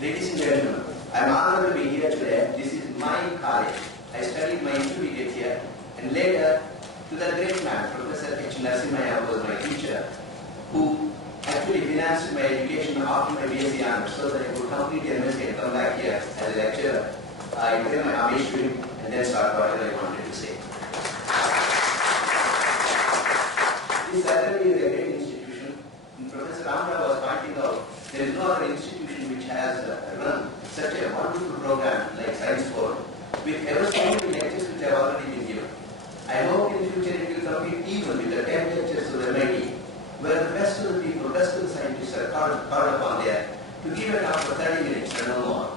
Ladies and gentlemen, I am honored to be here today. This is my college. I studied my intermediate here, and later to the great man, Professor H. Narasimha was my teacher, who actually financed my education after my BSc honors so that I could complete the MSc and come back here as a lecturer. I paid my homage to him and then start whatever I wanted to say. This certainly is a great institution. And Professor Ramanna was pointing out there is no other institution which has run such a wonderful program like Science Forum with ever so many lectures which have already been given. I hope in the future it will compete even with the 10 lectures to the MIT, where the best of the people, best of the scientists are called upon there to give a talk for 30 minutes and no more.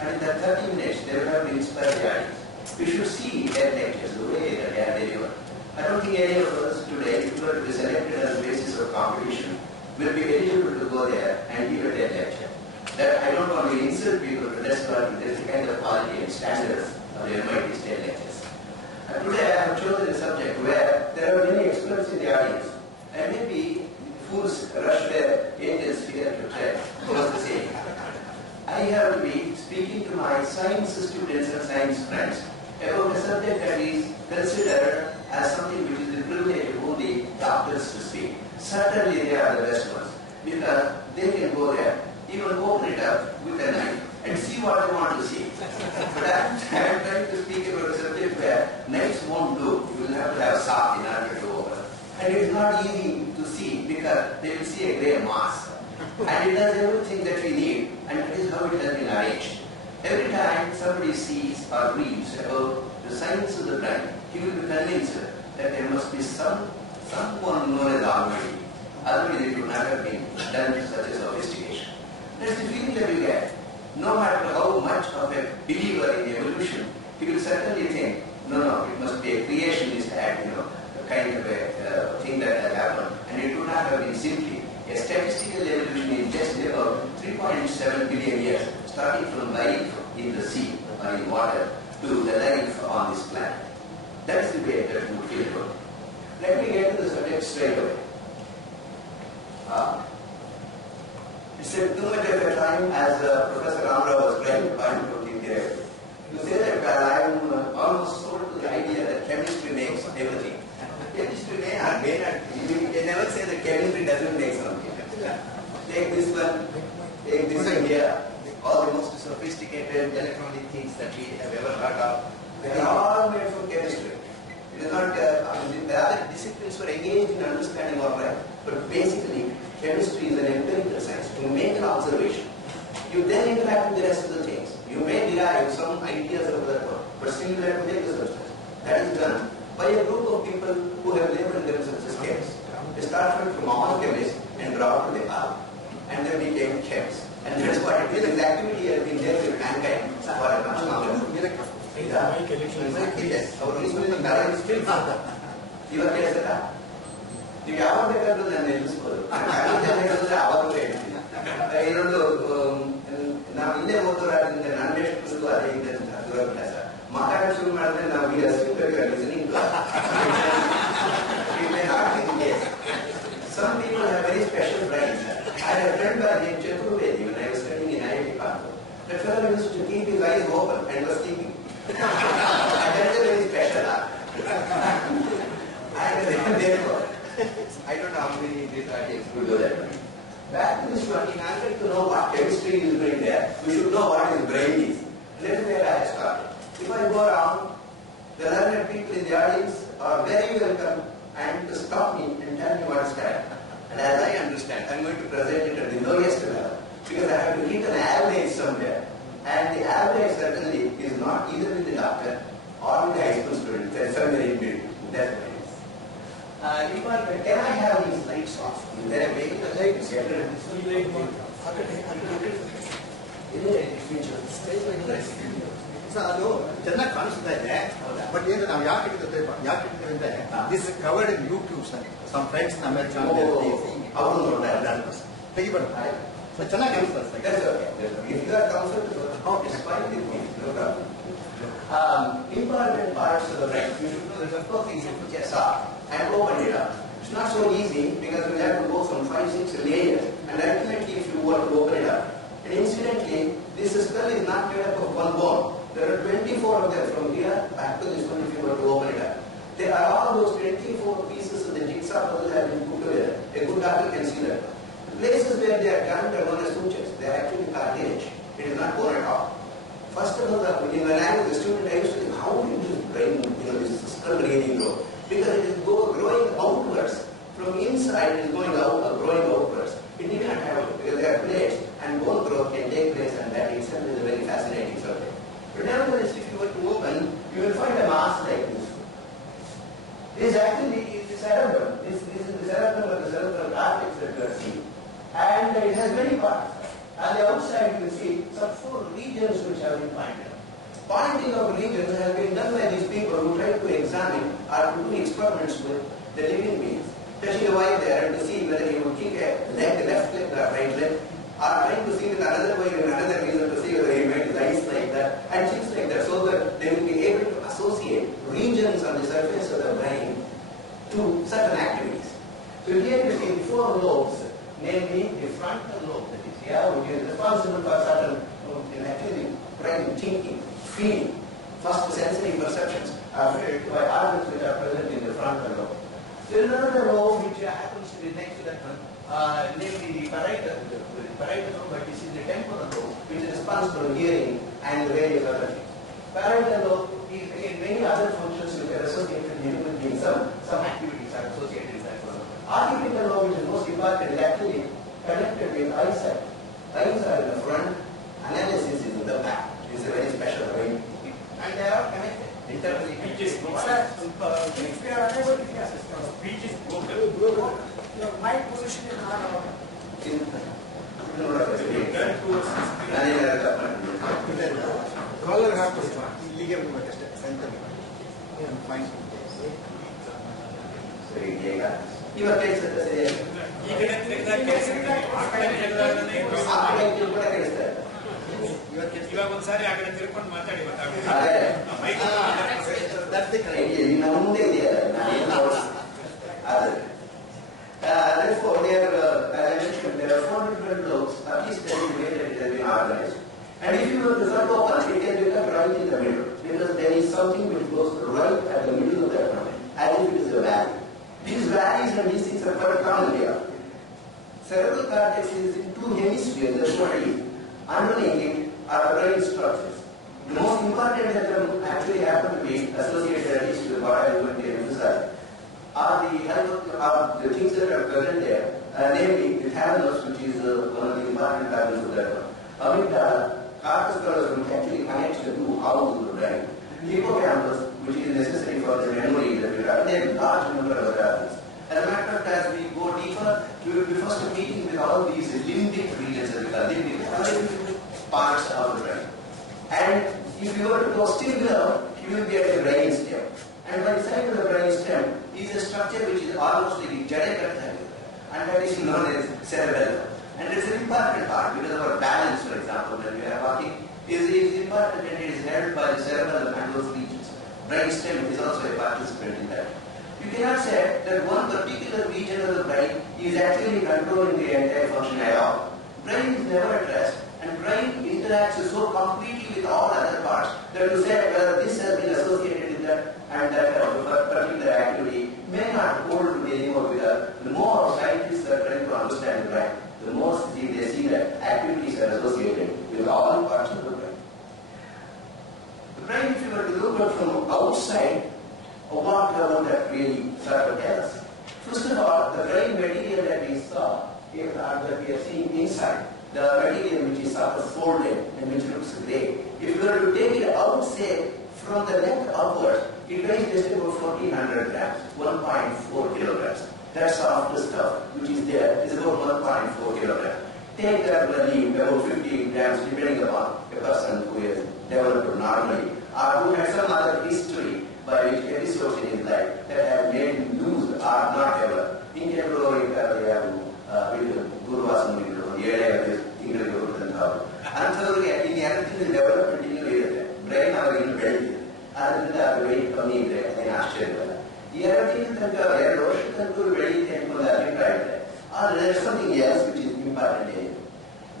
And in that 30 minutes, they will have to inspire the audience. We should see their lectures, the way that they are delivered. I don't think any of us today, if we were to be selected as a basis of competition, will be eligible to go there and give a their lecture. That I don't want to insult people, but that's what there's the kind of quality and standards of the MIT state lectures. Today I have chosen a subject where there are many experts in the audience, and maybe fools rush their angels here to try what's the same. I have to be speaking to my science students and science friends about a subject that is considered as something which is the privilege of only doctors to speak. Certainly they are the best ones, because they can go there, even open it up with a knife and see what they want to see. But I am trying to speak about a subject where knives won't do. You will have to have saw in order to open. And it is not easy to see because they will see a grey mass. And it does everything that we need, and that is how it has been arranged. Every time somebody sees or reads about the science of the brain, he will be convinced that there must be someone known as Almighty. Otherwise it would not have been done with such a sophistication. That's the feeling that you get. No matter how much of a believer in evolution, he will certainly think, no, it must be a creationist act, kind of a thing that has happened. And it would not have been simply a statistical evolution in just about 3.7 billion years, starting from life in the sea or in water to the life on this planet. That is the way that we would feel about it. Let me get to the subject straight away. It's too much of a time, as Professor Ramanna was trying to point out in there. You say that I am almost sold to the idea that chemistry makes everything. Chemistry may or may not. They never say that chemistry doesn't make something. Take this one here. All the most sophisticated electronic things that we have ever heard of, they are all made from chemistry. It is not, the other disciplines were engaged in understanding all right, but basically chemistry is an empirical science. You make an observation. You then interact with the rest of the things. You may derive some ideas of that one, but still you have to make the substance. That is done by a group of people who have labeled themselves as chemists. They started from all chemists and dropped to the earth, and they became chemists. And that's what it is. This activity has been there with mankind for a much longer. Yes. Our reasoning marriage is still further. You are clear, sir? You have to go to the next school. I will tell you now, in the motor, in the non-national school, I think that's now we assume that you are listening to us. It may not be the case. Some people have very special brains. I had a friend by name Chaturvedi when I was studying in IIT Bangalore. That fellow used to keep his eyes open and was thinking. And that's a very special art. And therefore, I don't know how many these artists could do that. Back to this one, in order to know what chemistry is doing there, we should know what his brain is. That's where I started. If I go around, the learned people in the audience are very welcome and to stop me and tell me what is correct. And as I understand, I'm going to present it at the lowest level because I have to hit an average somewhere. And the average certainly is not either with the doctor or with the high school student. There's somewhere in between. That's what it is. Can I have these lights off? Is there a way to light is better? But this is covered in YouTube. Some friends in America that's okay. If you are comfortable, it's fine with me. No problem. important parts of the brain. You should know that of course things you put your saw and open it up. It's not so easy because you have to go from 5-6 layers, and ultimately if you want to open it up. And incidentally, this skull is not made up of one bone. There are 24 of them from here back to this one if you want to open it up. There are all those 24 pieces of the jigsaw puzzle have been put together. A good doctor can see that. The places where they are done are known as sutures. They are actually cartilage. It is not bone at all. First of all, when I was a student, I used to think, how did this brain, this skull really grow? Because it is growing outwards. From inside, it is going out, growing outwards. It did not have it because there are plates, and bone growth can take place, and that itself is a very fascinating subject. But nevertheless, if you were to open, you will find a mass like this. This actually is the cerebrum. This is the cerebrum of the cerebral cortex that you are seeing. And it has many parts. On the outside, you will see some 4 regions which have been pointed out. Pointing of regions has been done by these people who try to examine or to do experiments with the living beings. Touching a wire there and to see whether he would kick a leg, left leg, or right leg, or trying to see with another wire and another reason to see whether he made lights like that, and things like that, so that they will be able to associate regions on the surface of the brain to certain activities. So here you see 4 lobes, namely the frontal lobe, that is here, which is responsible for certain, actually, brain thinking, feeling, first sensory perceptions are felt by organs which are present in the frontal lobe. There is another lobe which happens to be next to that one, namely the parietal lobe, but this is the temporal lobe, which is responsible for hearing and various other things. Parietal lobe is again many other functions which are associated with human beings. Some activities are associated with that one. Occipital lobe, which is most important, is actually connected with eyesight. Eyes are in the front, analysis is in the back. It is a very special way. And they are connected internally. Speech is broken. If we are unable to hear, speech is broken. Your mind position is not our. Caller have to legal center. Fine. Your case is ಇವಾಗ ಒಂದ್ಸಾರಿ ಆ ಕಡೆ ತಿರ್ಕೊಂಡು ಮಾತಾಡಿ therefore, as I mentioned, there are 4 different lobes, at least that is the way that it has been organized. And if you were to start open, it can become right in the middle, because there is something which goes right at the middle of the abdomen, as if it is a valley. These valleys and these things are quite common here. Cerebral cortex is in 2 hemispheres, that's what it is. Underneath it are brain structures. The most important that actually happen to be associated, at least with what I am going to emphasize, are the things that are present there, namely the thalamus, which is one of the important organs of that one. Amygdala, corpus callosum, which actually connects the 2 halves of the brain. Hippocampus, which is necessary for the memory that we have. There are a large number of organs. As a matter of fact, as we go deeper, we will be first meeting with all these limbic regions, that we call limbic parts of the brain. And if you were to go still below, you will get a brain stem. And by the side of the brain stem is a structure which is almost like a Jadakartha, and that is known as cerebellum. And it is an important part because of our balance, for example, that we are talking, is important, and it is held by the cerebellum and those regions. Brain stem is also a participant in that. You cannot say that one particular region of the brain is actually controlling the entire function at all. Brain is never at rest, and brain interacts so completely with all other parts that to say whether this has been associated with that and that particular activity may not hold to be anymore, because the more scientists are trying to understand the brain, the more they see that activities are associated with all parts of the brain. The brain, if you were to look at from outside, what that really sort of tells. First of all, the brain material that we saw, that we are seeing inside, the material which is sort of folded and which looks grey. If you were to take it out, say, from the neck upwards, it weighs just about 1400 grams, 1.4 kilograms. That soft stuff which is there is about 1.4 kilograms. Take that bloody about 50 grams, depending upon a person who is developed normally, or who had some other history by which episodes in his life that have made him lose or not develop. In general, Guru was in everything is developed in brain or in belly. there's something else which is important here.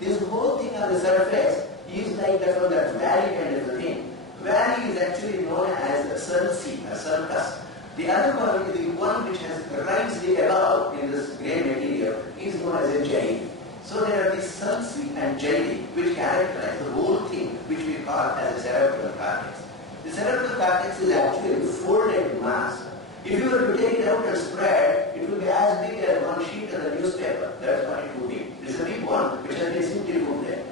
This whole thing on the surface is like that one, that valley kind of a thing. Valley is actually known as a sulci, a sulcus. The other one, the one which has rises above in this grey material, is known as a gyri. So there are these sulci and gyri which characterize the whole thing, which we call as a cerebral cortex. The cerebral cortex is actually a folded mass. If you were to take it out and spread, it will be as big as one sheet of the newspaper. That's what it would be. It's a big one, which has been simply put there.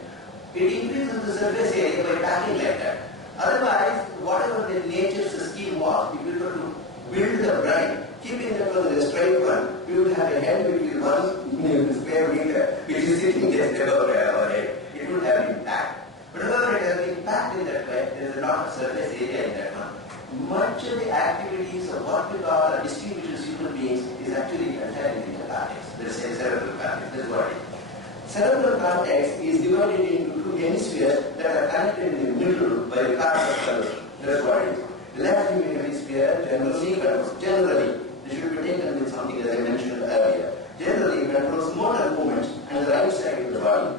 It increases the surface area by packing like that. Otherwise, whatever the nature's scheme was, if you were to build the brain, keeping it on the straight one, you would have a head which is 1 square meter, which is sitting just above our head. It would have been packed. But however, it has been packed in that way, there is a lot of surface area in that one. Much of the activities of what we call distinguished human beings is actually entirely in the cortex. There is a cerebral cortex, that's what it is. Cerebral cortex is divided into two hemispheres that are connected in the middle by the cortex color. That's what it is. The left hemisphere generally, this should be taken with something as I mentioned earlier. Generally controls motor movements and the right side of the body.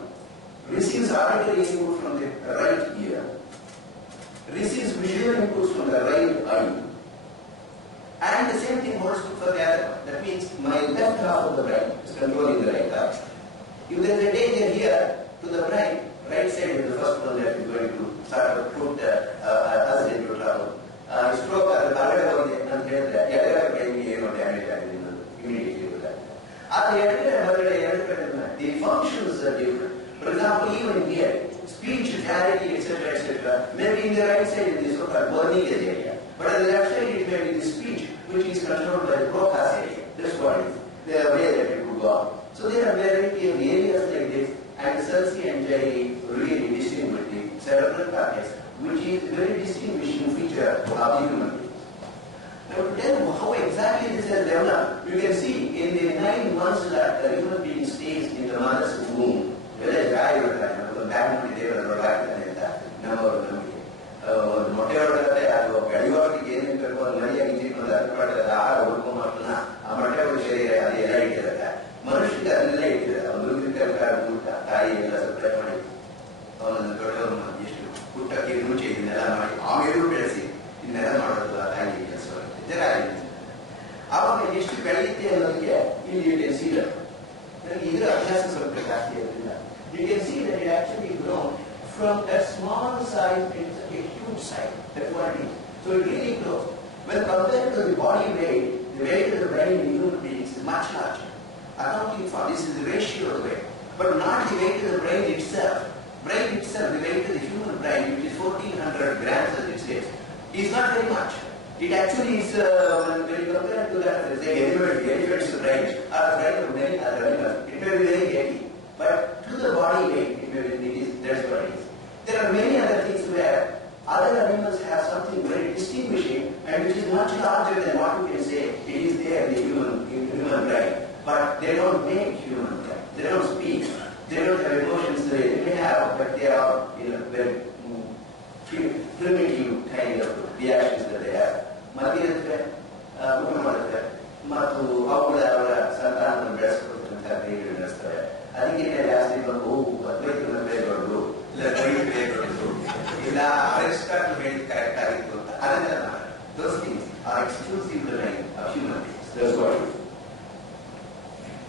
Receives auditory input from the right ear. Receives visual inputs from the right eye. And the same thing holds true for the other one. That means my left half of the brain is controlling the right half. If there is a danger here to the brain, right side is the first one that is going to sort of put us into trouble. Stroke or the immediately to that. The functions are different. For example, even here, speech, clarity, etc., maybe in the right side it is so-called Wernicke's area. But on the left side it may be the speech, which is controlled by the Broca's area. That's what it is. They are way that it would go on. So there are variety of areas like this, and sulci and gyri really distinguish the cerebral cortex, which is a very distinguishing feature of the human being. Now to tell you how exactly this has developed, you can see in the 9 months that the human being stays in the mother's womb. Whether it's guy or a back they were back and number of them. Whatever periodic game Maria Egypt on that part of the Matana, Amateo Share, the Elite, Manushka related, a little Thai on the total put a Kiruchi in the Amiru Presi in the Thai. There are our history very you can see that. Either classes of you can see that it actually grown from a small size to a huge size. That's what it is. So it really grows. When compared to the body weight, the weight of the brain in human beings is much larger. Accounting for this is the ratio of weight, but not the weight of the brain itself. Brain itself, the weight of the human brain, which is 1400 grams as it says, is not very much. It actually is, when you compare to that, say, elephant's brain, or the brain of many other animals, it may be very heavy. But to the body weight, that's what it is. There are many other things where other animals have something very distinguishing and which is much larger than what you can say it is there in the human brain. But they don't make human brain. They don't speak. They don't have emotions. They may have, but they are very primitive kind of reactions that they have. Matu Aula Santan and I think it has asked people, but wait till the play or do. Let's wait to play or do. Aristotle made characteristic. Other than that, those things are exclusive domain of human beings. That's what it is.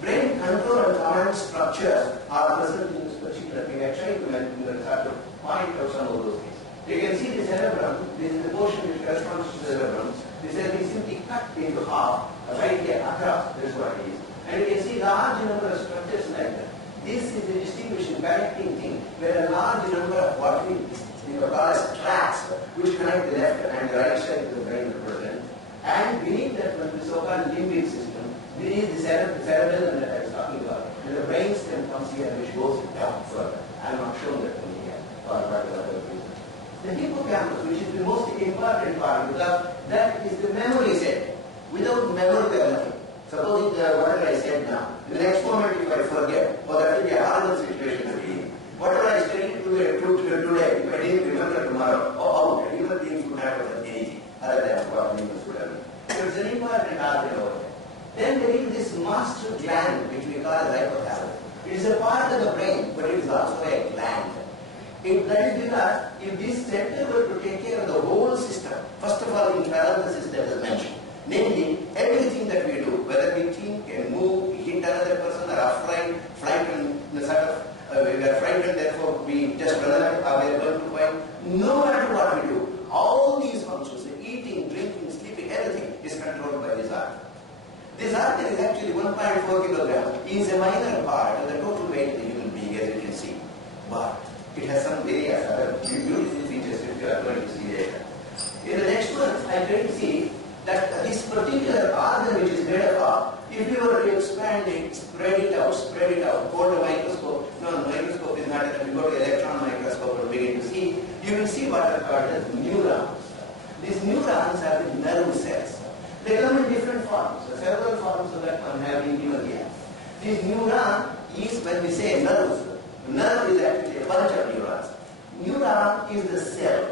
Brain control and command structures are present in this particular thing. I tried to point out some of those things. You can see the cerebrum. This is the portion which corresponds to the cerebrum. This has been simply cut into half, right here across. That's what it is. And you can see large number of structures like that. This is the distinguishing connecting thing, where a large number of what we call as tracks, which connect the left and the right side of the brain are present. And beneath that one, the so-called limbic system, beneath the cerebellum that I was talking about, the brain stem comes here, which goes down further. I am not showing that from here, for whatever reason. The hippocampus, which is the most important part, because that is the memory set. Without memory, we are nothing. Supposing whatever I said now, the next moment if I forget, that will be a horrible situation to be in. Whatever I studied today, if I didn't remember tomorrow, human beings would have done anything other than what humans would have done. So it's an important important organ over there. Then there is this master gland, which we call as hypothalamus. It is a part of the brain, but it is also a gland. That is because if this center were to take care of the whole system, first of all, in paralysis that is mentioned, namely everything that we do, whether we think and move, hit another person, or are frightened, we are frightened, therefore we just run away, or we are going to fight. No matter what we do, all these functions, eating, drinking, sleeping, everything is controlled by this organ. This organ is actually 1.4 kilograms. It is a minor part of the total weight of the human being, as you can see. But it has some various other beautiful features which you are going to see later. In the next one, I am going to see that this particular organ which is made up of, if you were to expand it, spread it out, hold a microscope. No, microscope is not enough. You go to electron microscope and begin to see, you will see what are called as neurons. These neurons are the nerve cells. They come in different forms. Several forms of that one have been given here. This neuron is, when we say nerves, nerve is actually a bunch of neurons. Neuron is the cell.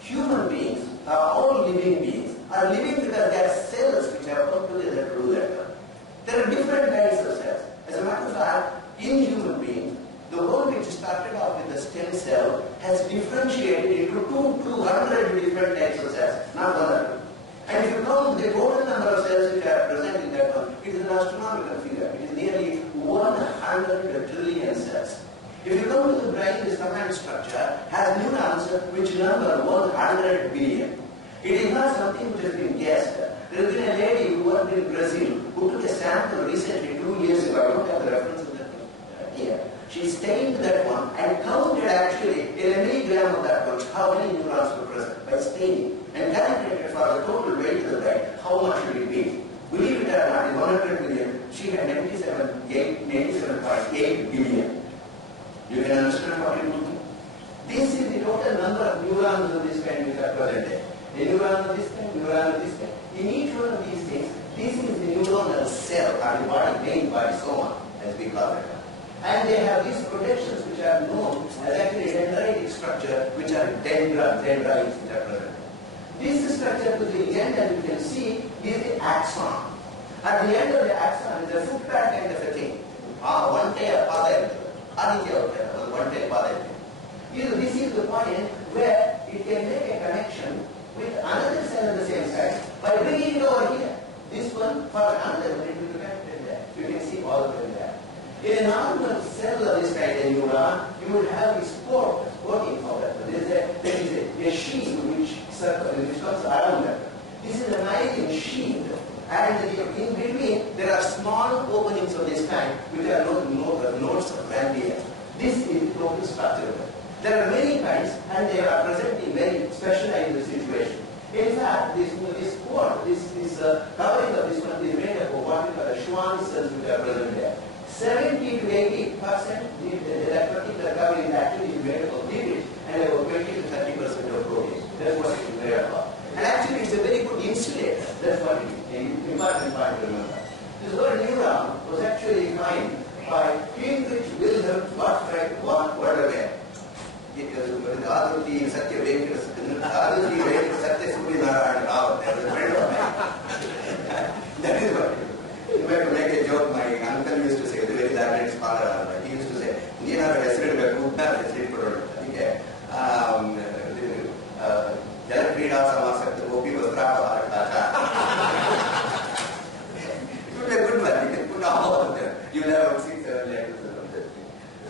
Human beings, all living beings, are living because there are cells which have come together to do that one. There are different kinds of cells. As a matter of fact, in human beings, the one which started off with the stem cell has differentiated into 200 different types of cells, not 100. And if you count the total number of cells which are present in that one, it is an astronomical figure. It is nearly 100 trillion cells. If you come to the brain, this command structure has neurons which number 100 billion. It is not something which has been guessed. There has been a lady who worked in Brazil who took a sample recently 2 years ago. I don't have the reference of that here. She stained that one and counted actually in a milligram of that one how many neurons were present by staining, and calculated for the total weight of the brain how much would it be. Believe it or not, in 100 billion, she had 97.8 billion. You can understand what it means. This is the total number of neurons of this kind which are present there. A neuron of this kind, neuron of this kind. In each one of these things, this is the neuronal cell, or the body, main body, so on, as we call it. And they have these protections which are known as actually dendritic structure, which are dendrites which are present. This structure to the end, as you can see, is the axon. At the end of the axon is a footpad kind of a thing. One tail path. This is the point where it can make a connection with another cell on the same side by bringing it over here. This one for another one, it will be connected there. You can see all of them there. In a normal cell of this kind of neuron, you would have this protein powder. There is a sheath which comes around that. This is a myelin sheath, and in between there are small openings of this kind which are nodes of ganglia. This is the total structure. There are many kinds, and they are present in very specialized situations. In fact, this covering of this one is made up of what we call the Schwann cells which are present there. 70 to 80% that particular covering is actually made up of lipids, and about 20 to 30% of protein. That's what it is made up of. And actually, it's a very good insulator. That's what it is. An important point to remember. This word neuron was actually coined by Heinrich Wilhelm Gottfried von Werder. Adruti Satya Surinarayan Rao, there was a friend of mine. That is what it is. You have to make a joke. My uncle used to say, the very learned scholar, he used to say, you know, it would be a good one. You can put all of them. You will have 6, 7 letters.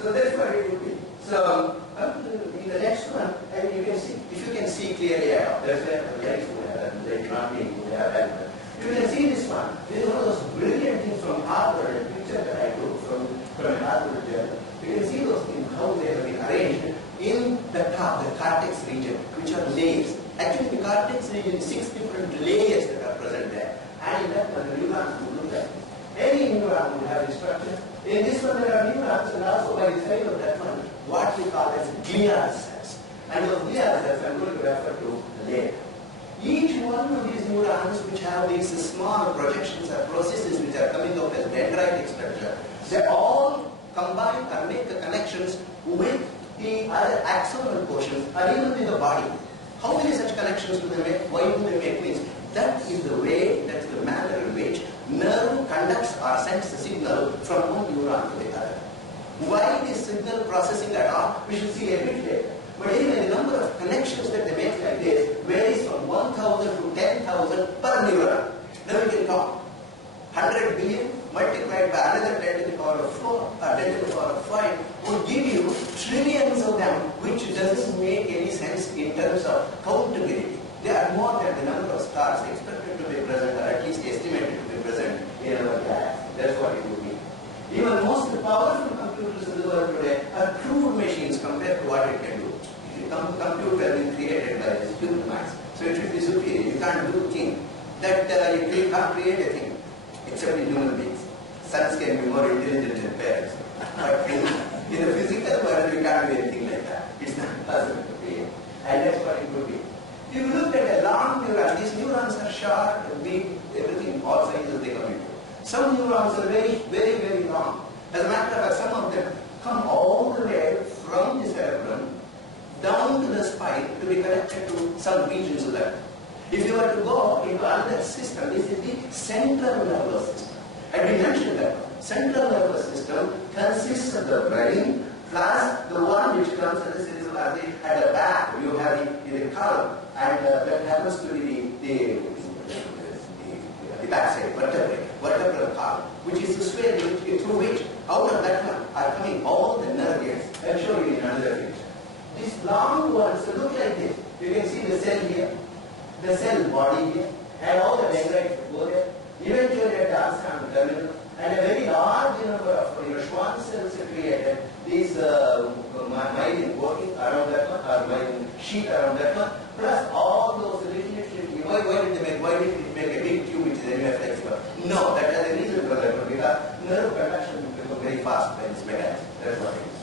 So that's what it would be. So in the next one, and you can see, if you can see clearly, there's a very you can see this one. This is one of those brilliant things from Harvard, a picture that I took from an Harvard journal. You can see those things, how they have been arranged in the top, the cortex region, which are layers. Actually, the cortex region is 6 different layers that are present there. And in that one, the neurons will look like any neuron will have a structure. In this one, there are neurons, and also by the side of that one, what we call as glial cells. And those glial cells I'm going to refer to later. Each one of these neurons which have these small projections or processes which are coming up as dendritic structure, they all combine or make the connections with the other axonal portions or even with the body. How many such connections do they make? Why do they make things? That is the way, that's the manner in which nerve conducts or sends the signal from one neuron to the other. Why this signal processing at all, we should see a bit later. But anyway, the number of connections that they make like this varies from 1,000 to 10,000 per neuron. Now we can count 100 billion multiplied by another 10 to the power of 4 or 10 to the power of 5 would give you trillions of them, which doesn't make any sense in terms of countability. They are more than the number of stars expected to be present, or at least estimated to be present in our galaxy. That's what it would mean. Even most powerful computers in the world today are crude machines compared to what it can do. Computer has been created by these human minds, so it should be superior. You can't do things that you can't create a thing except in human beings. Sons can be more intelligent than parents, but in the physical world you can't do anything like that. It's not possible to create, and that's what it would be. If you look at a long neuron, these neurons are short, big, everything, all sizes they come into. Some neurons are very, very, very long. As a matter of fact, some of them come all the way from the cerebrum down to the spine to be connected to some regions of that. If you were to go into another system, this is the central nervous system. And we mentioned that central nervous system consists of the brain plus the one which comes at the at the back. You have the column, and that happens to be the backside, vertebral column, which is the sphere through which, out of that one, are coming all the nerve ends. I'll show you in another picture. These long ones look like this. You can see the cell here, the cell body here, and all the dendrites go there. Eventually at the Alzheimer's terminal, and a very large number of Schwann cells are created. These myelin coating around that one, or myelin sheet around that one, plus all those little why did it make a big tube which is anywhere flexible? No, that has a reason for that one, because nerve conduction will become very fast by this mechanism. That's what it is.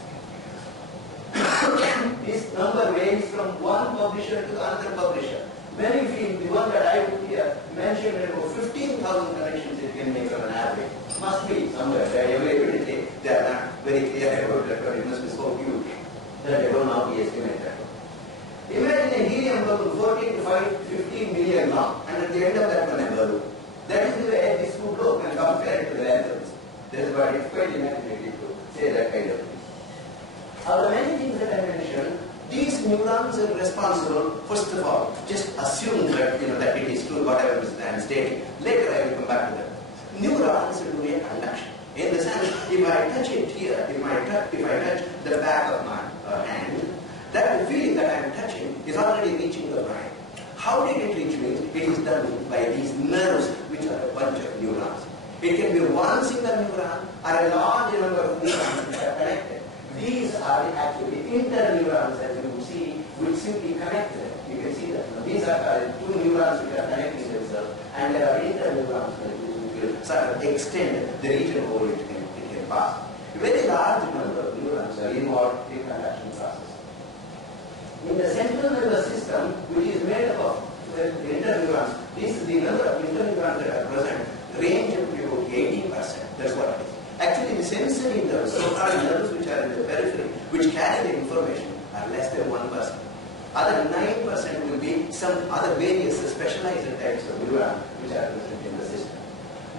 This number varies from one publisher to another publisher. Many feel the one that I put here mentioned about 15,000 connections it can make on an average. Must be somewhere. Evidently, they are not very clear about that, but it must be so huge that they don't know how to estimate that. Imagine a helium balloon 14 to 15 million long, and at the end of that one a balloon. That is the way this would look and compare it to the length of this. That's why it's quite imaginative to say that kind of thing. Out of many things that I mentioned, these neurons are responsible, first of all, just assume that that it is true, whatever I am stating. Later I will come back to that. Neurons do a conduction. In the sense, if I touch it here, if I touch the back of my hand, that feeling that I am touching is already reaching the brain. How did it reach me? It is done by these nerves, which are a bunch of neurons. It can be one single neuron or a large number of neurons which are connected. These are actually interneurons, as you see, which simply connect them. You can see that. These are two neurons which are connecting themselves, and there are interneurons which will sort of extend the region over which it can pass. A very large number of neurons are involved in the conduction process. In the central nervous system, which is made up of the interneurons, the number of interneurons that are present range up to about 18%. That's what it is. Actually, the sensory nerves, so-called nerves which are in the periphery, which carry the information, are less than 1%. Other 9% will be some other various specialized types of neurons which are present in the system.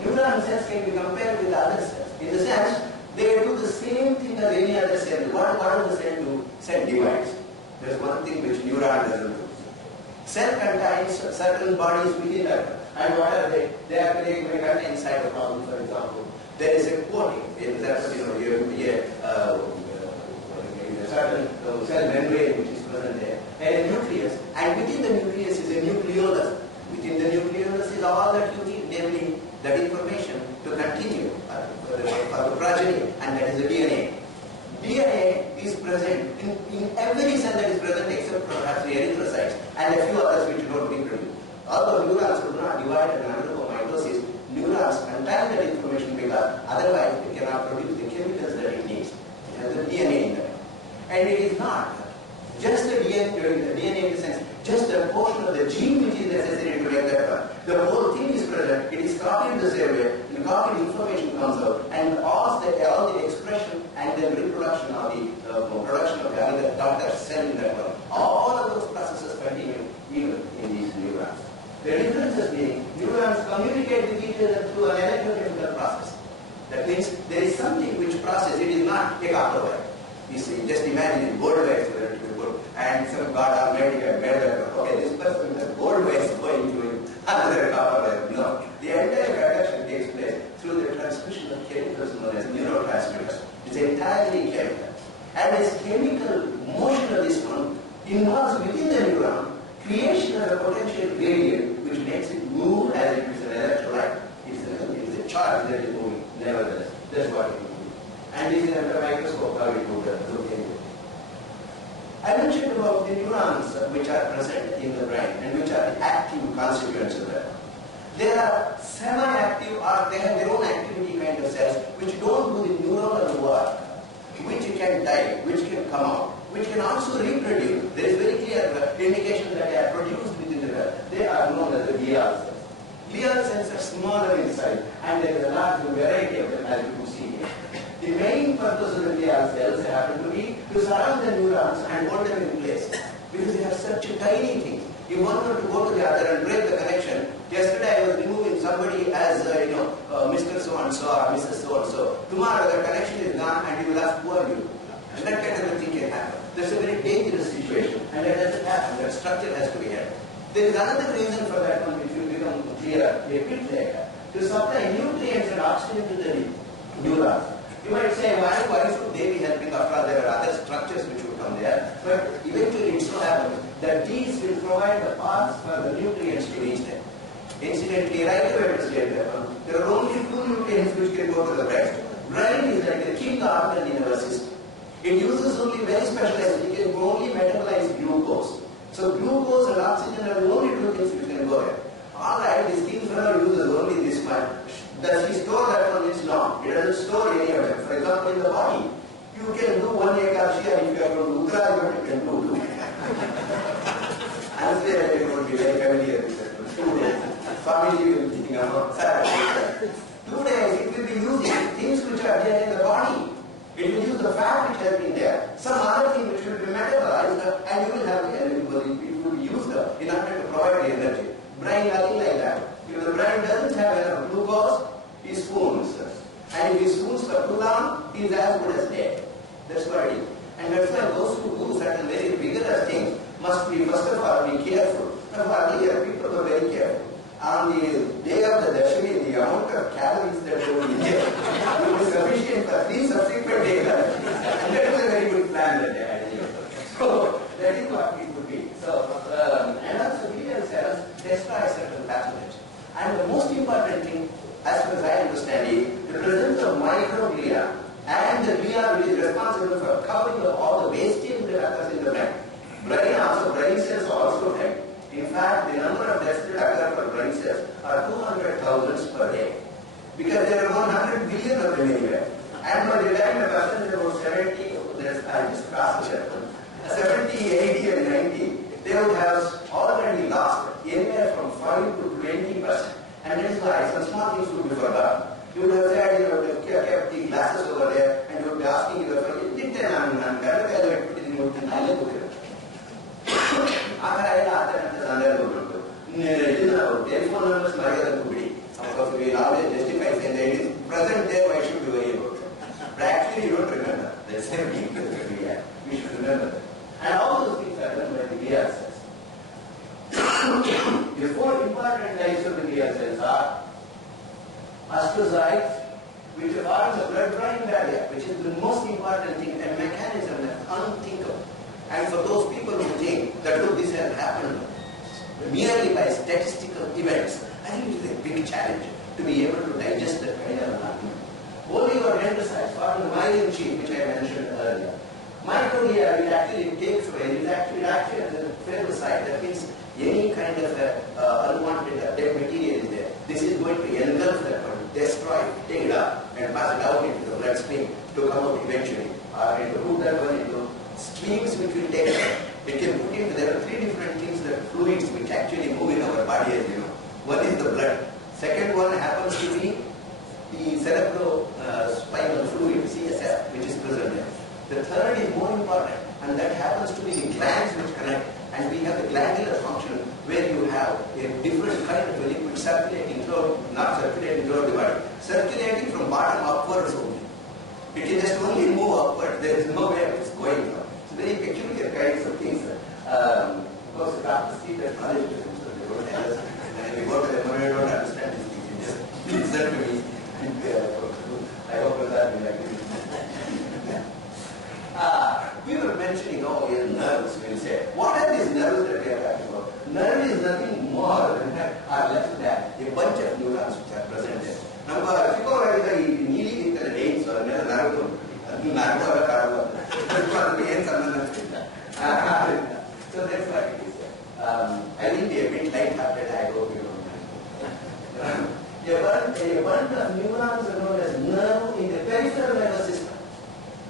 Neuron cells can be compared with other cells. In the sense, they do the same thing as any other cell. What does the cell do? Cell divides. There is one thing which neuron doesn't do. Cell contains certain bodies within that. And what are they? They are they contain cytoplasm, for example. There is a coating in that, a certain cell membrane which is present there, and a nucleus. And within the nucleus is a nucleolus. Within the nucleolus is all that you need, namely that information to continue for the progeny, and that is the DNA. DNA is present in every cell that is present except perhaps the erythrocytes and a few others which don't reproduce. Although neurons do not divide and undergo mitosis, neurons contain that information because otherwise it cannot produce the chemicals that it needs. It has the DNA in there. And it is not just the DNA in the sense, just a portion of the gene which is necessary to make that one. The whole thing is present, it is copied the same way, the copied information comes out, and all the expression and the reproduction of the production of the other daughter cell in that one. All of those processes continue even in these neurons. The difference essence being neurons communicate with each other through an electrochemical process. That means there is something which process, it is not a copper wire. You see, just imagine gold wires were to be put, and some god or made okay, this person with gold wires going to another copper wire. No, the entire conduction takes place through the transmission of chemicals known as neurotransmitters. It's entirely chemical. And this chemical motion of this one involves within the neuron creation of a potential gradient which makes it move as if it's an electrolyte. It's a charge that is moving, nevertheless. That's what it will do. And this is under a microscope how it would look anyway. I mentioned about the neurons which are present in the brain and which are the active constituents of that. There are semi-active or they have their own activity kind of cells which don't do the neuronal work, which can die, which can come out, which can also reproduce. There is very clear indication that they are produced within the cell. They are known as the glial cells. Glial cells are smaller in size and there is a large variety of them as you can see here. The main purpose of the glial cells happen to be to surround the neurons and hold them in place because they are such tiny things. If one were to go to the other and break the connection, yesterday I was removing somebody as Mr. So-and-so or Mrs. So-and-so. Tomorrow the connection is gone and you will ask who are you? And that kind of a thing can happen. That's a very dangerous situation and that doesn't happen. That structure has to be held. There is another reason for that one which will become clear a bit later. To supply nutrients and oxygen to the neurons. You might say, why should they be helping? After all, there are other structures which will come there. But eventually it so happens that these will provide the paths for the nutrients to reach them. Incidentally, right away to state that one, there are only two nutrients which can go to the brain. Brain is like the king organ in our system. It uses only very specialized, it can only metabolize glucose. So glucose and oxygen are the only two things which can go there. Alright, this king fellow uses only this much. Does he store that one? It's not. It doesn't store any of them. For example, in the body, you can do 1 Ekadashi and if you are going to Uttara, you can do 2. Honestly, I will be very familiar with that. 2 days. Family will be thinking about Saturday. 2 days, it will be using things which are there in the body. It will use the fat which has been there, some other thing which will be metabolized, and you will have the energy because it will be used in order to provide the energy. Brain, nothing like that. If the brain doesn't have enough glucose, he swoons. And if he swoons for too long, he is as good as dead. That's what it is. And that's why those who do certain very vigorous things must be, first of all, be careful. Earlier, people were very careful. On the day of the Dashami, the amount of calories that they will get will be sufficient for 3 subsequent days. And that was a very good plan that they had. So, that is what it would be. So, and also glial cells destroy certain pathogens. And the most important thing, as far as I understand it, the presence of microglia and the glia which is responsible for covering up all the wastage that occurs in the brain. Brain cells also have. In fact, the number of deaths that occur for brain cells are 200,000 per day. Because there are 100 billion of them anywhere. And by the time the person is about 70, I just crossed the 70, 80 and 90, they would have already lost anywhere from 5 to 20%. And that is why some small things would be forgotten. You would have said, kept the glasses over there and you would be asking your friend, did they telephone numbers we will always justify saying that it is present there, why should we worry about it? But actually you don't remember. The same thing we should remember that. And all those things are done by the glial cells. The 4 important types of the glial cells are astrocytes, which are the blood-brain barrier, which is the most important thing, a mechanism that's unthinkable. And for those people who think that look, this has happened merely by statistical events, I think it is a big challenge to be able to digest that kind of an argument. Only your dendrocytes, or the myelin sheath, which I mentioned earlier. Microglia, which actually takes away, is actually a phagocyte. That means any kind of unwanted dead material is there. This is going to engulf that one, destroy it, take it up, and pass it out into the bloodstream to come out eventually, or to put that one into streams which will take it. It can put into, there are 3 different things, that fluids which actually move in our body, as you know. One is the blood. Second one happens to be the cerebrospinal fluid, CSF, which is present there. The third is more important, and that happens to be the glands which connect. And we have the glandular function where you have a different kind of a It can just only move upward. There is no way of it's going down. So very peculiar kinds of things. Because Dr. Steve had knowledge to him, so they don't understand. And if you go to them, you don't understand these things. You just listen to me. I hope that will agree. We were mentioning, nerves, we'll say. What are these nerves that we are talking about? Nerve is nothing more than less than a bunch of neurons which are present there. Nearly the names or nerve. So that's what it is. I think we are a bit light-hearted, I hope you don't mind. A bunch of neurons are known as nerve in the peripheral nervous system.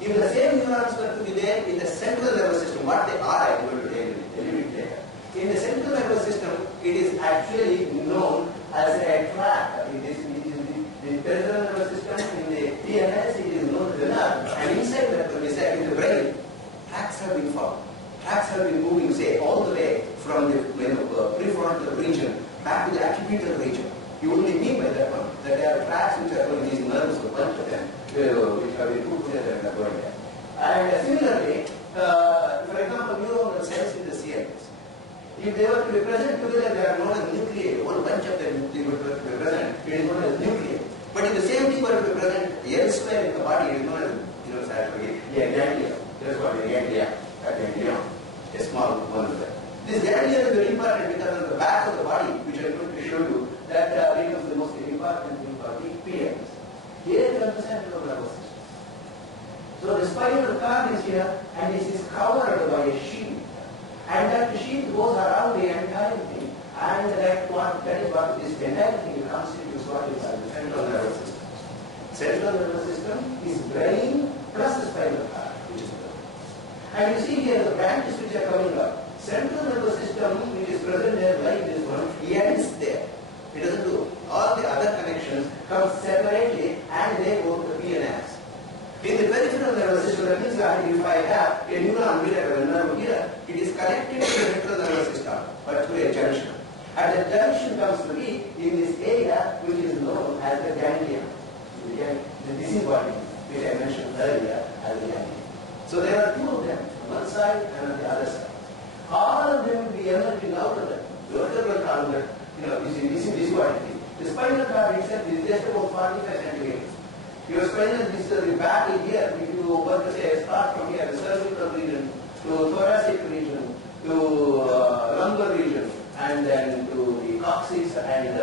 If the same neurons were to be there in the central nervous system, what they are, I'm going to tell you later. In the central nervous system, it is actually known as a tract. It is the peripheral nervous system, in the PNS, it is known as the nerve. And inside in the brain, tracts have been formed. Tracts have been moving, say, all the way from the prefrontal region back to the occipital region. You only mean by that one that there are tracks which are going, these nerves, a bunch of them, which have been put together and are going there. And similarly, for example, neuronal cells in the CNS. If they were to be present together, they are known as nuclei. One bunch of them, they were to be present, it is known as nuclei. But if the same thing were to be present elsewhere in the body, it is known as, ganglia. That's what a ganglia, a small one of them. This ganglia is very important because on the back of the body, which I am going to show you, that becomes the most important thing for the PNS. Here comes the central nervous system. So the spinal cord is here and this is covered by a sheath. And that sheath goes around the entire thing. And that is what this entire thing constitutes what is called the central nervous system. Central nervous system is brain plus the spinal cord, which is the. And you see here the branches which are coming up. Central nervous system, which is present there like this one, ends there. It doesn't do. All the other connections come separately and they go to the PNS. In the peripheral nervous system, that means that if I have a neuron here or a nerve here, it is connected to the central nervous system, but through a junction. And the junction comes to be in this area which is known as the ganglia. This is what which I mentioned earlier as the ganglia. So there are two of them, on one side and on the other side. All of them will be emerging out of them. Vertebral column, this is what it is. The spinal cord itself is just about 45 centimeters. Your spinal is the back here, if you were to say, start from here, the cervical region, to thoracic region, to lumbar region, and then to the coccyx and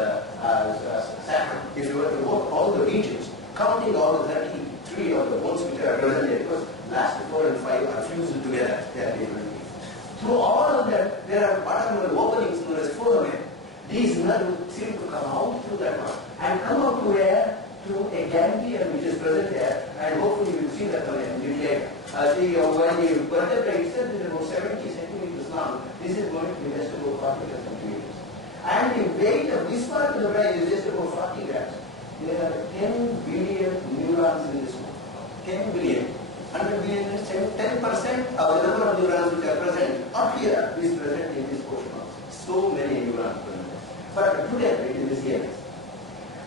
sacrum. If you were to work all the regions, counting all the 33 of the bones which are present here, because last 4 and 5 are fused together, they are different. Through all of them, there are buttonhole openings known as foramen. These nerves seem to come out through that one and come out to where? To a ganglia which is present there, and hopefully you will see that one in later. When the vertebrae itself is about 70 centimeters long, this is going to be just about 40 centimeters. And the weight of this part of the brain is just about 40 grams. There are 10 billion neurons in this one. 10 billion. 100 billion is 10% of the number of neurons which are present up here is present in this portion. So many neurons present. But together it is the CNS.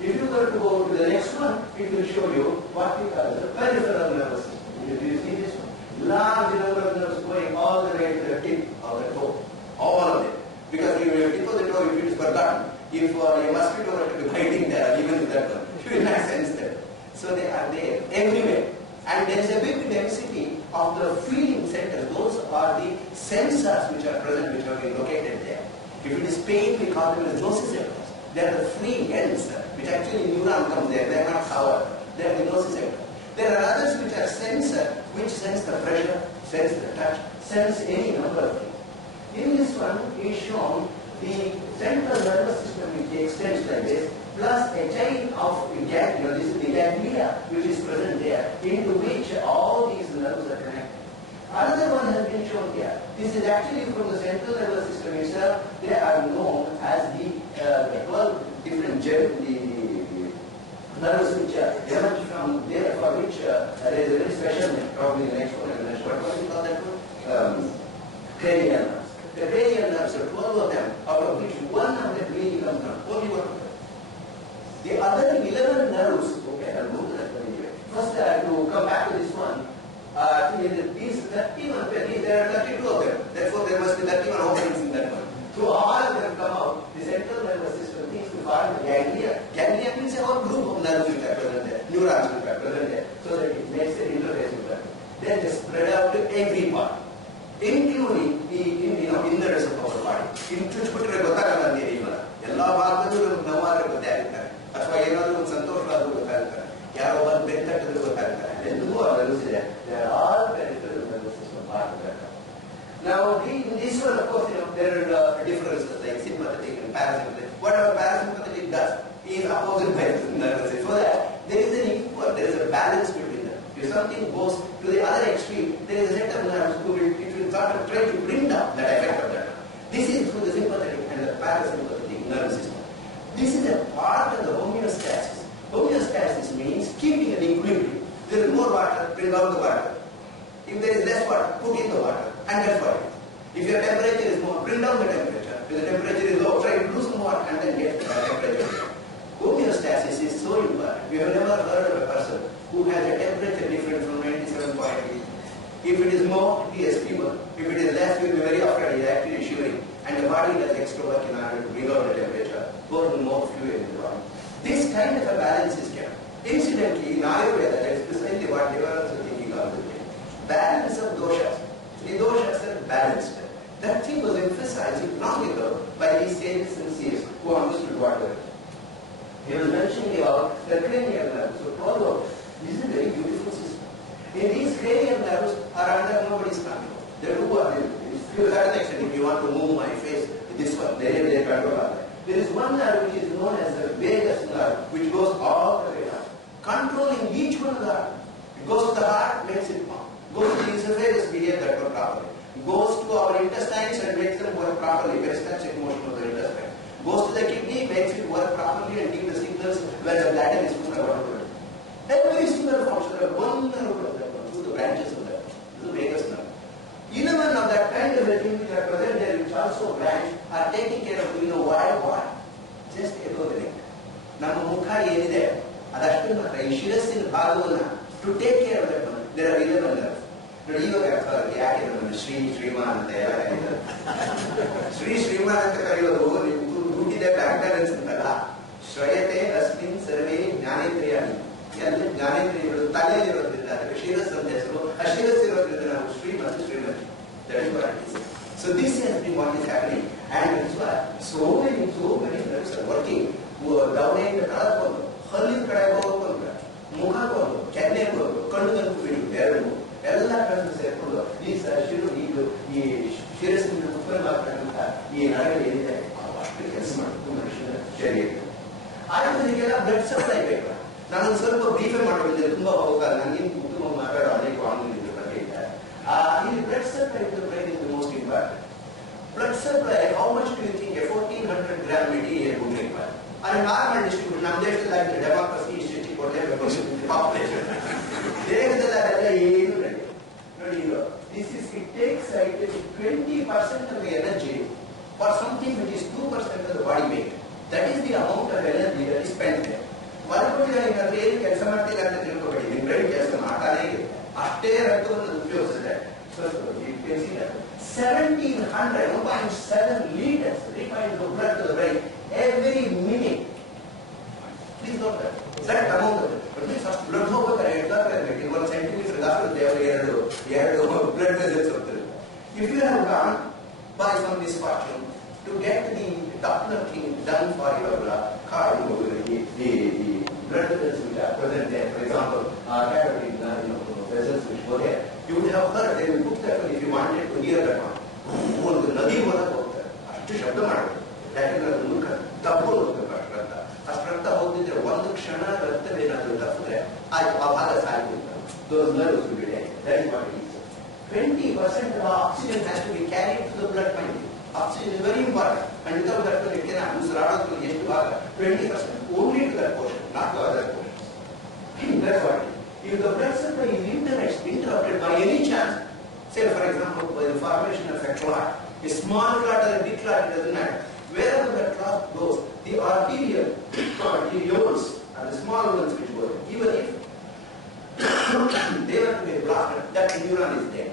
If you were to go to the next one, it will show you what we call the peripheral nervous system. Do you see this one? Large number of nerves going all the way to the tip of the toe. All of them. Because if the tip of the toe, if it is forgotten, if a mosquito were to be biting there, even with that one, you will not sense that. So they are there everywhere. And there is a big density of the feeling centers. Those are the sensors which are present, which are located there. If it is pain, we call them as nociceptors. They are the free ends, which actually neuron comes there. They are not covered. They are the nociceptors. There are others which are sensor, which sense the pressure, sense the touch, sense any number of things. In this one is shown the central nervous system which extends like this, plus a chain of ganglia, this is the ganglia which is present there, into which all these nerves are connected. Another one has been shown here. This is actually from the central nervous system itself. They are known as the 12 different nerves which emerge from there, for which there is a very special name, probably the next one. What do you call that one? Cranial nerves. The cranial nerves are 12 of them, out of which one of them really comes from. Only one of them. The other 11 nerves, okay, I'll move to that one anyway. First, to come back to neurons which are present there, so that it makes an interface with that. Then they spread out to every part, including the innards of our body. In chuchputtre gottagalla ante illa. Ella bhagadalu namaare gottagutare. Athwa yenadru ಒಂದು ಸಂತೋಷವಾದರೂ ಗೊತ್ತಾಗುತ್ತಾರೆ, ಯಾರೋ ಒಂದು ಬೆನ್ನಟ್ಟಿದ್ರು ಗೊತ್ತಾಗುತ್ತಾರೆ. ಎಲ್ಲವೂ ಅವರಲ್ಲಿದೆ. They are all peripheral nervous system part of that. Now, in this one, of course, there are differences like sympathetic and parasympathetic. Whatever parasympathetic does is opposed by the nervous system. So that there is an equal, there is a balance between them. If something goes to the other extreme, there is a set of nerves who will sort of try to bring down that effect of that. This is through the sympathetic and the parasympathetic nervous system. This is a part of the homeostasis. Homeostasis means keeping an equilibrium. There is more water, bring out the water. If there is less water, put in the water. And that's what it is. If your temperature is more, bring down the temperature. If the temperature is low, try to lose some water and then get the temperature. Homeostasis is so important. We have never heard of a person who has a temperature different from 97.8. If it is more, he has fever. If it is less, he will be very afraid. He is actually shivering. And the body does extra work in order to bring out the temperature, pour more fluid in the body. This kind of a balance is kept. Incidentally, in Ayurveda, that is precisely what they were also thinking of. Balance of doshas. The doshas are balanced. That thing was emphasized long ago by these sages and seers who understood what they were. He was mentioning about the cranial nerves. So, although this is a very beautiful system. In these cranial nerves are under nobody's control. They do what they do. To a certain extent, if you want to move my face, this one, they control that. There is one nerve which is known as the vagus nerve, which goes all the way down, controlling each one of the heart. It goes to the heart, makes it pump. Goes to the esophagus, behave that one properly. Goes to our intestines and makes them work properly, peristaltic motion of the intestine. Goes to the kidney, makes it work properly and gives the signals when the bladder is full of water. Every single function of one nerve of that one, through the branches of that, is the vagus nerve. Even of that kind of a thing which are present there, which also branch, are taking care of, why what? Just above the neck. Nama mukha yenide, adashtu matra, in shirassin bhagavana, to take care of that one, there are 11 nerves. ಯಾಕೆ ಶ್ರೀ ಶ್ರೀಮಾನ್ ಅಂತ ಎಲ್ಲ ಕರೀತಾರೆ. ಶ್ರೀ ಶ್ರೀಮಾನ್ ಅಂತ ಕರೆಯೋದು ನೀವು ಹುಟ್ಟಿದ doctor ಅನ್ಸುತ್ತಲ್ಲ. ಶ್ರಯತೆ ಅಸ್ಮಿನ್ ಸರ್ವೇ ಜ್ಞಾನೇಂದ್ರಿಯ, ಎಲ್ಲ ಜ್ಞಾನೇಂದ್ರಿಯಗಳು ತಲೆಯಲ್ಲಿರೋದ್ರಿಂದ ಅದಕ್ಕೆ ಶಿರಸ್ ಅಂತ ಹೆಸರು. ಆ ಶಿರಸ್ ಇರೋದ್ರಿಂದ ನಾವು ಶ್ರೀ ಮತ್ತು Shrimati. So this has been what is happening, and that's why so many nerves are working. ದವಡೆಯಿಂದ ಕಳಕೊಂಡು, ಹಲ್ಲಿನ ಕಡೆ ಹೋಗೋದು, ಮುಖಕ್ಕೋದು, ಕೆನ್ನೆಗೋದು, ಕಣ್ಣುಗಂಟು ಬಿಡು, ಎರಡು ಎಲ್ಲ ಕಣ್ಣು ಸೇರ್ಕೊಂಡು ಈ ಶಿರಸ್ಸಿನ ಉತ್ಪನ್ನ ಆಗ್ತಕ್ಕಂಥ ಈ ನರಗಳು ಏನಿದೆ ಅಷ್ಟು ಕೆಲಸ ಮಾಡಬೇಕು ಮನುಷ್ಯನ ಶರೀರ. ಆದ್ರೆ ಇದಕ್ಕೆಲ್ಲ ಬ್ಲಡ್ ಸಪ್ಲೈ ಬೇಕು. ನಾನೊಂದು ಸ್ವಲ್ಪ ಬ್ರೀಫೇ ಮಾಡೋದಿಲ್ಲ, ತುಂಬಾ ಹೋಗಲ್ಲ, ನನಗೇನು ತುಂಬ ಮಾತಾಡೋ ಅನೇಕ ಆನ್ಲೈನ್ ಇದ್ರ ಬಗ್ಗೆ ಇದ್ದಾರೆ. ಇಲ್ಲಿ blood supply to the brain is the most important. Blood supply, how much do you think a 1400 gram media would require? On a normal distribution, now there is like the democracy institute for the population. There is it takes 20% of the energy for something which is 2% of the body weight. That is the amount of energy that is spent there. ಮಲ್ಕೊಂಡಿದ್ದಾರೆ ಏನು ಕೆಲಸ ಮಾಡ್ತಿಲ್ಲ ಅಂತ ತಿಳ್ಕೊಬೇಡಿ, ನಿಮ್ಮ brain ಕೆಲಸ ಮಾಡ್ತಾನೇ ಇದೆ. ಅಷ್ಟೇ ರಕ್ತವನ್ನು ಉಪಯೋಗಿಸಿದ್ರೆ 1,700 liters refined blood to the brain every minute. Please note that amount of it. But this blood ಹೋಗ್ಬೇಕಾದ್ರೆ 1 centimeter ಗಾತ್ರ ಎರಡು blood vessels ಹೋಗ್ತದೆ. If you have gone by some misfortune to get the Doppler thing done for your car, the blood vessels which are present there, for example, carotid vessels which go there, you would have heard they will put that if you wanted to hear that one. ಒಂದು ನದಿ ಹೊರಗೆ ಹೋಗ್ತಾರೆ, ಅಷ್ಟು ಶಬ್ದ ಮಾಡಬೇಕು. ಯಾಕಂದ್ರೆ ಅದು ಮುಖ ತಪ್ಪು ಹೋಗ್ಬೇಕು ಅಷ್ಟು ರಕ್ತ. ಅಷ್ಟು ರಕ್ತ ಹೋಗಿದ್ರೆ ಒಂದು ಕ್ಷಣ ರಕ್ತವೇನಾದರೂ ತಪ್ಪಿದ್ರೆ ಆ ಭಾಗ ಸಾಯ್ತು. Those nerves will be dead. That is what it is. 20% of oxygen has to be carried to the blood pipe. Oxygen is very important. And without that, it cannot. ಉಸಿರಾಡೋದು ಎಷ್ಟು ಭಾಗ? 20%. Only to that portion, not to other portions. That's what it is. If the blood supply is interrupted by any chance, say for example by the formation of a clot, a small clot or a big clot, it doesn't matter. Wherever the clot goes, the arterioles are the small ones which go there. Even if they were to be blocked, that neuron is dead.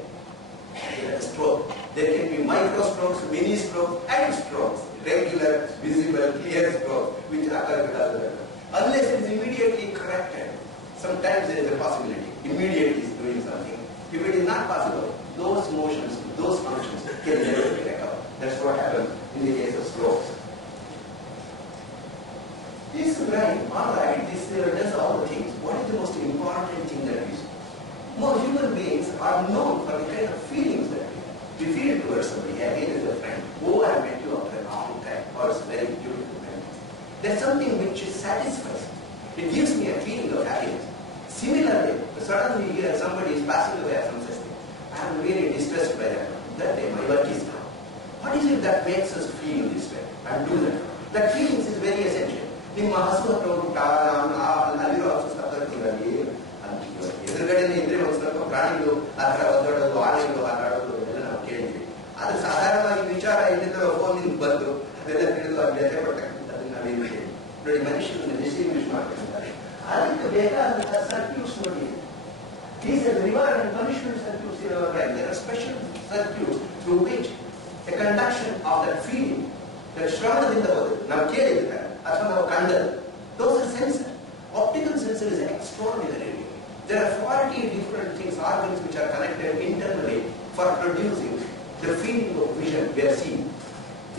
There is a stroke. There can be micro strokes, mini strokes, and strokes. Regular, visible, clear strokes which occur because of that. Unless it is immediately corrected, Sometimes there is a possibility, immediately is doing something. If it is not possible, those motions, those functions can never be recovered. That's what happens in the case of strokes. This brain, alright, this does all the things. What is the most important thing that we see? Most human beings are known for the kind of feelings that we have. We feel towards somebody, again as a friend. Oh, I met you after a long time. Or it's very beautiful memory. There's something which satisfies. It gives me a feeling of happiness. Similarly, suddenly here somebody is passing away or something. I am really distressed by that. That day my work is gone. What is it that makes us feel this way and do that? That feelings is very essential. ನಿಮ್ಮ ಹಸು ಅಲ್ಲಿರೋ ಹಸು ಸತ್ತಲ್ಲಿ ಎದುರುಗಡೆ ಇದ್ರೆ ಒಂದು ಸ್ವಲ್ಪ ಪ್ರಾಣಿಗಳು ಆ ಥರ ಒದ್ದಾಡೋದು ಆನೆಗಳು ಆಟಾಡೋದು ಇದೆಲ್ಲ ನಾವು ಕೇಳಿದ್ವಿ. ಅದು ಸಾಧಾರಣವಾಗಿ ವಿಚಾರ ಎಲ್ಲಿಂದ ಫೋನಿಂದ ಬಂದು ಅದೆಲ್ಲ ತಿಳಿದು ಅದು ವ್ಯಥೆ ಪಡ್ತಕ್ಕಂಥದ್ದು ನಾವೇನು ಹೇಳಿ ನೋಡಿ ಮನುಷ್ಯರನ್ನು ಡಿಸ್ಟಿಂಗ್ವಿಷ್ ಮಾಡ್ತಿರ್ತಾರೆ. ಅದಕ್ಕೆ ಬೇಕಾದಂತಹ ಸರ್ಕ್ಯೂಟ್ಸ್ ನೋಡಿ. These are reward and punishment circuits in our brain. There are special circuits through which a conduction of that feeling, that ಶ್ರವಣದಿಂದ ಹೋದ್ರೆ ನಾವು ಕೇಳಿದ್ರೆ ಅಥವಾ ನಾವು ಕಂಡದ್ದು, those are sensors. Optical sensor is extraordinary. There are 40 different things, organs which are connected internally for producing the feeling of vision we are seeing.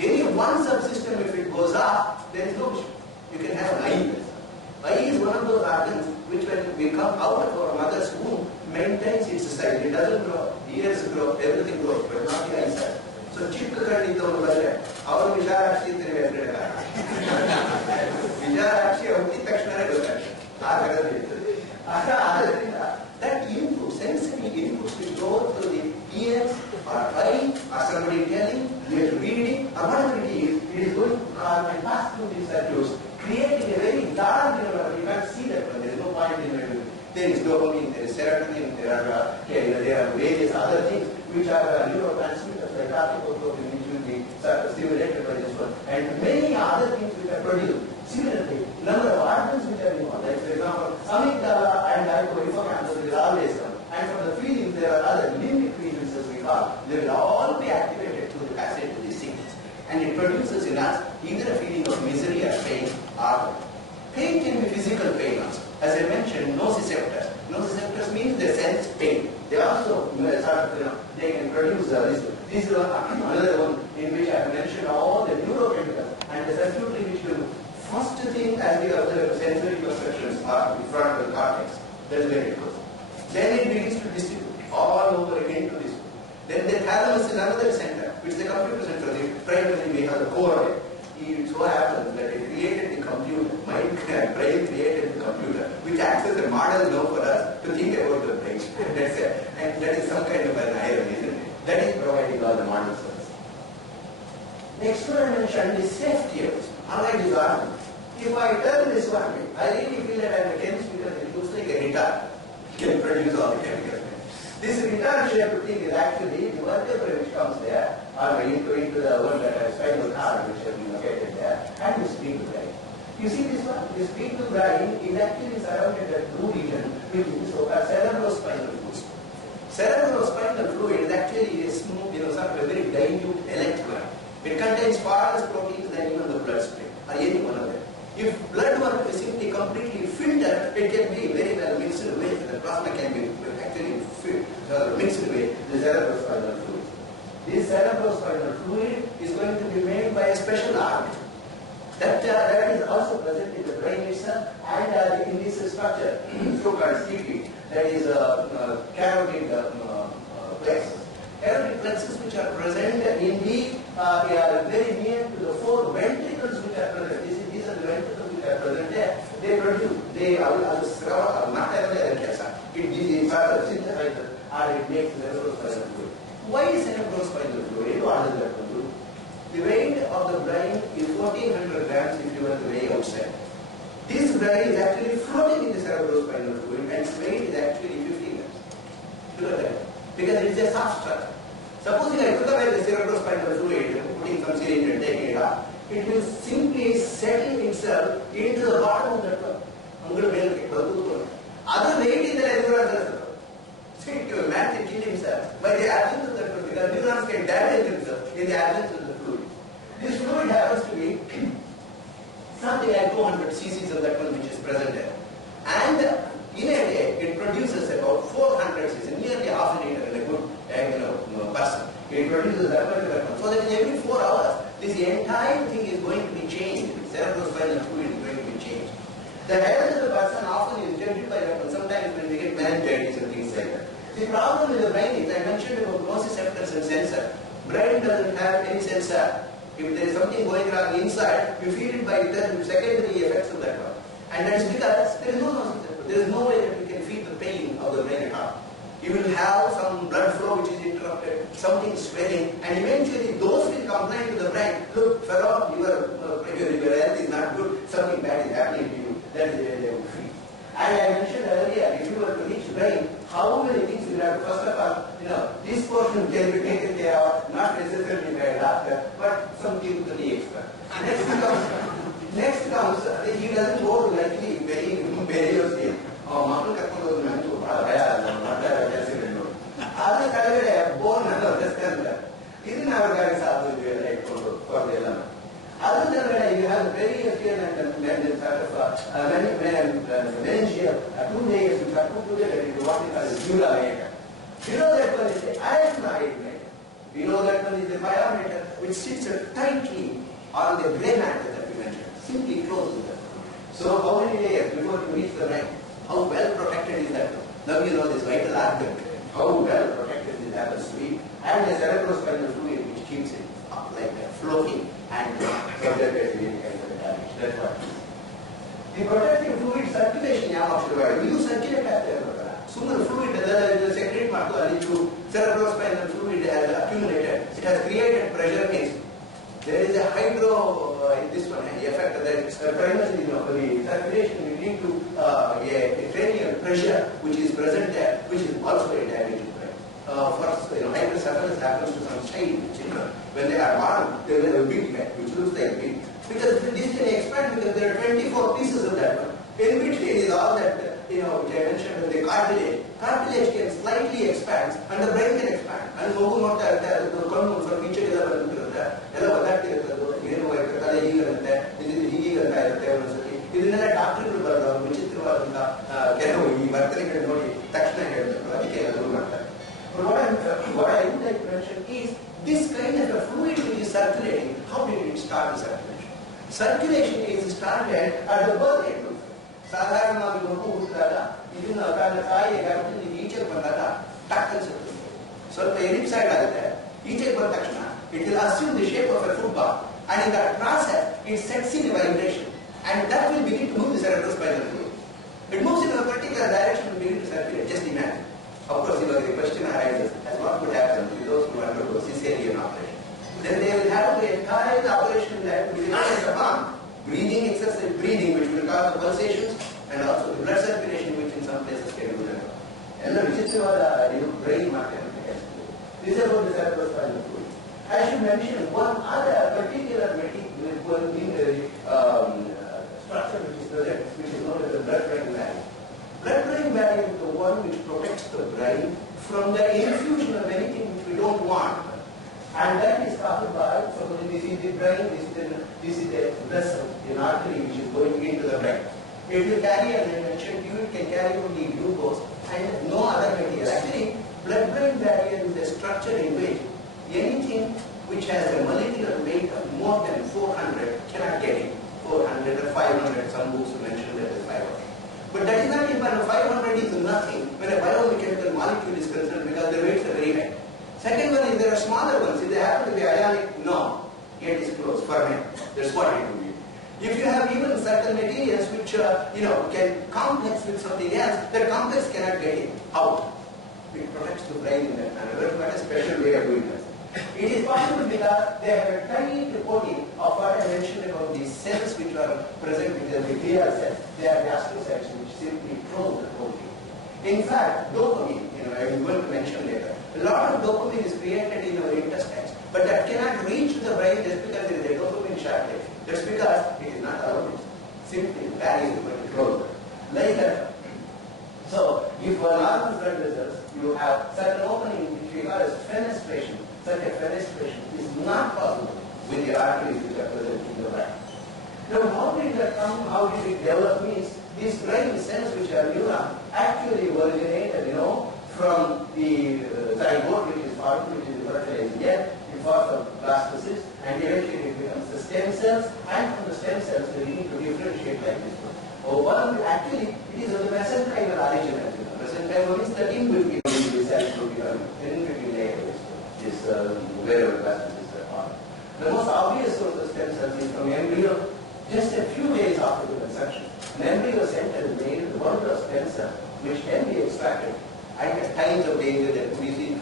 Any one subsystem, if it goes off, there is no vision. You can have an eye. Eye is one of those organs which when we come out of our mother's womb maintains its size. It doesn't grow. Ears grow, everything grows, but not the eyesight. So ಚಿಕ್ಕ ಕಣ್ಣಿದ್ದವನು ಬಂದರೆ ಅವರು ವಿಚಾರಾಕ್ಷಿ ಅಂತಾರೆ ಹೆಸರಿಡಲ್ಲ. ವಿಚಾರಾಕ್ಷಿ ಹುಟ್ಟಿದ ತಕ್ಷಣವೇ ಗೊತ್ತಾಗ್ತದೆ. ಆ ಥರದಲ್ಲಿ ಇರ್ತದೆ. ಆದ್ದರಿಂದ that input, sensory inputs which go through the ears or eye or somebody telling, you have to read it, or whatever it is going to come and pass through these circuits, creating a very large environment. You can't see that one. There is no point in it. There is dopamine, there is serotonin, there are various other things which are neurotransmitters like corticotropic, which will be stimulated by this one, and many other things which are produced. Similarly, number of organs which are involved, like for example, amygdala and hippocampus will always come. And from the feelings, there are other limbic feelings as we call. They will all be activated through the passage of these signals. And it produces in us either a feeling of misery or pain, or pain can be physical pain also. As I mentioned, nociceptors. Nociceptors means they sense pain. They also they can produce this. This is another one in which I have mentioned all the neurochemicals and the circuitry which will first thing as we observe sensory perceptions are the frontal cortex. That's where it goes. Then it begins to distribute all over again to this. Then the thalamus is another center, which is the computer center. Primarily we have the core of it. It so happens that it created the computer, brain created the computer, which acts as a model now for us to think about the brain. And that is some kind of an irony, isn't it? That is providing all the models for us. Next one I mentioned is safety. Unlike this organ, if I turn this one, I really feel that I am a chemist because it looks like a guitar. It can produce all the chemicals. This guitar-shaped thing is actually the vertebrae which comes there, or into the one that has spinal cord which has been located there, and the spinal brain. You see this one? The spinal brain is actually surrounded by blue region, which is so-called cerebrospinal fluid. Cerebrospinal fluid is actually a smooth, sort of a very dilute electrolyte. It contains far less proteins than even the bloodstream, or any one of them. If blood were to be simply completely filtered, it can be very well mixed with, the plasma can be actually mixed with the cerebrospinal fluid. This cerebrospinal fluid is going to be made by a special organ. That is also present in the brain itself and in this structure, so-called CT, that is carotid plexus. Carotid plexus which are present in the, they are very near to the four ventricles which are present. These are the ventricles which are present there. They produce, they are not every cancer. It is synthesized or it makes cerebrospinal fluid. Why is cerebrospinal fluid? What does that do? The weight of the brain is 1400 grams if you were to weigh outside. This brain is actually floating in the cerebrospinal fluid and its weight is actually 15 grams. Look at that. Because it is a soft structure. Supposing I took away the cerebrospinal fluid, putting some syringe and taking it up, it will simply settle itself into the bottom of the trunk. Other weight is the neurons. See, man can kill himself by the absence of the fluid, because neurons can damage themselves in the absence of the fluid. This fluid happens to be something like 200 cc's of that one which is present there. And in a the entire thing is going to be changed. Cerebrospinal fluid is going to be changed. The health of the person often is judged by sometimes when we get meningitis and things like that. The problem with the brain is, I mentioned about nociceptors and sensor. Brain doesn't have any sensor. If there is something going wrong inside, you feel it by the secondary effects of that one. And that's because there is no nociceptor. There is no way that we can feel the pain of the brain at all. You will have some blood flow which is interrupted, something swelling, and eventually those will complain to the brain, look, fellow, your health is not good, something bad is happening to you. That is the way they will feel. And I mentioned earlier, if you were to reach brain, how many things you have? First of all, this portion can be taken care of, not necessarily by a doctor, but some people to the expert. Next comes, he doesn't go to likely very state. Mother Kapoor went to other Kalare born and understand that. Isn't our guys always like for the element? Other than that, you have very appearance and meningeal 2 layers which are put together into what we call the dura layer. You know that one is the ironite layer. You know that one is the biometer which sits tightly on the gray matter that we mentioned, simply close to that. So how many layers before you reach the brain? How well protected is that? Now you know this vital organ, how well protected this happens to be, and the cerebrospinal fluid which keeps it up like that, floating and subjected to any kind of damage. That's what it is. The protective fluid circulation you circulate after sooner fluid the secrete to cerebrospinal fluid has accumulated. It has created pressure case. There is a hydro in this one, and the effect of that primarily the circulation will lead to a cranial pressure which is present there, which is also a damaging brain. First, hydrocephalus happens to some child children. When they are born, they will have a big head, which looks like big. Because this can expand because there are 24 pieces of that one. In between is all that, which I mentioned, the cartilage. Cartilage can slightly expand and the brain can expand. And ಇದನ್ನೆಲ್ಲ ಡಾಕ್ಟರ್ಗಳು ಬರೋದು ವಿಚಿತ್ರವಾದಂಥ ಕೆಲವು ಈ ವರ್ತನೆಗಳು ನೋಡಿ ತಕ್ಷಣ ಹೇಳಬೇಕು, ಅದಕ್ಕೆ ಅದು ಮಾಡ್ತಾರೆ. What I would like to mention is this kind of a fluid which is circulating. How did it start the circulation? Circulation is started at the birth rate. ಸಾಧಾರಣವಾಗಿ ಮಗು ಹುಟ್ಟಿದಾಗ ಇದನ್ನ ತನ್ನ ತಾಯಿಯ ಗರ್ಭದಲ್ಲಿ ಈಚೆಗೆ ಬಂದಾಗ ಟಕ್ ಅನ್ಸುತ್ತೆ, ಸ್ವಲ್ಪ ಎಲಿಪ್ಸೈಡ್ ಆಗುತ್ತೆ. ಈಚೆಗೆ ಬಂದ ತಕ್ಷಣ it will assume the shape of a football, and in that process it sets in a vibration, and that will begin to move the cerebrospinal fluid. It moves in a particular direction and begin to circulate. Just imagine. Of course, the question arises as what would happen to those who undergo cesarean operation. Then they will have the entire operation that will be dependent upon breathing, excessive breathing, which will cause the pulsations, and also the blood circulation, which in some places can do that. And the vichitravaada brain market. This is about the cerebrospinal fluid. I should mention one other particular structure which is present, which is known as the blood-brain barrier. Blood-brain barrier is the one which protects the brain from the infusion of anything which we don't want. And that is caused by, suppose this is the brain, this is the vessel, an artery which is going into the brain. It will carry, as I mentioned, it can carry only glucose and no other material. Actually, blood-brain barrier is a structure in which anything which has a molecular weight of more than 400 cannot get in. 400 or 500, some books mention that as 500. But that is not even 500 is nothing when a biomechanical molecule is concerned because the weights are very high. Second one is there are smaller ones. If they happen to be ionic, no. Get is closed, ferment. That's what it will be. If you have even certain materials which can complex with something else, that complex cannot get it out. It protects the brain in that manner. That's quite a special way of doing that. It is possible because they have a tiny coating of what I mentioned about these cells which are present within the glial cells. They are the astrocytes which simply close the coating. In fact, dopamine, I will going to mention later. A lot of dopamine is created in our intestines, but that cannot reach the brain just because there is a dopamine shortage. That's because it is not allowed. Simply the barrier is going to close. Like that. So, if for normal blood vessels, you have certain opening which we call as fenestration. Such a fenestration is not possible with the arteries which are present in the brain. Now, how did that come? How did it develop? Means these brain cells which are neurons actually originated, from the zygote which is formed, which is fertilized yet, in form of blastocyst, and eventually it becomes wherever plastocysts are. The most obvious source of stem cells is from embryo just a few days after the conception. An embryo center is made with one of stem cells which can be extracted at times of danger that we see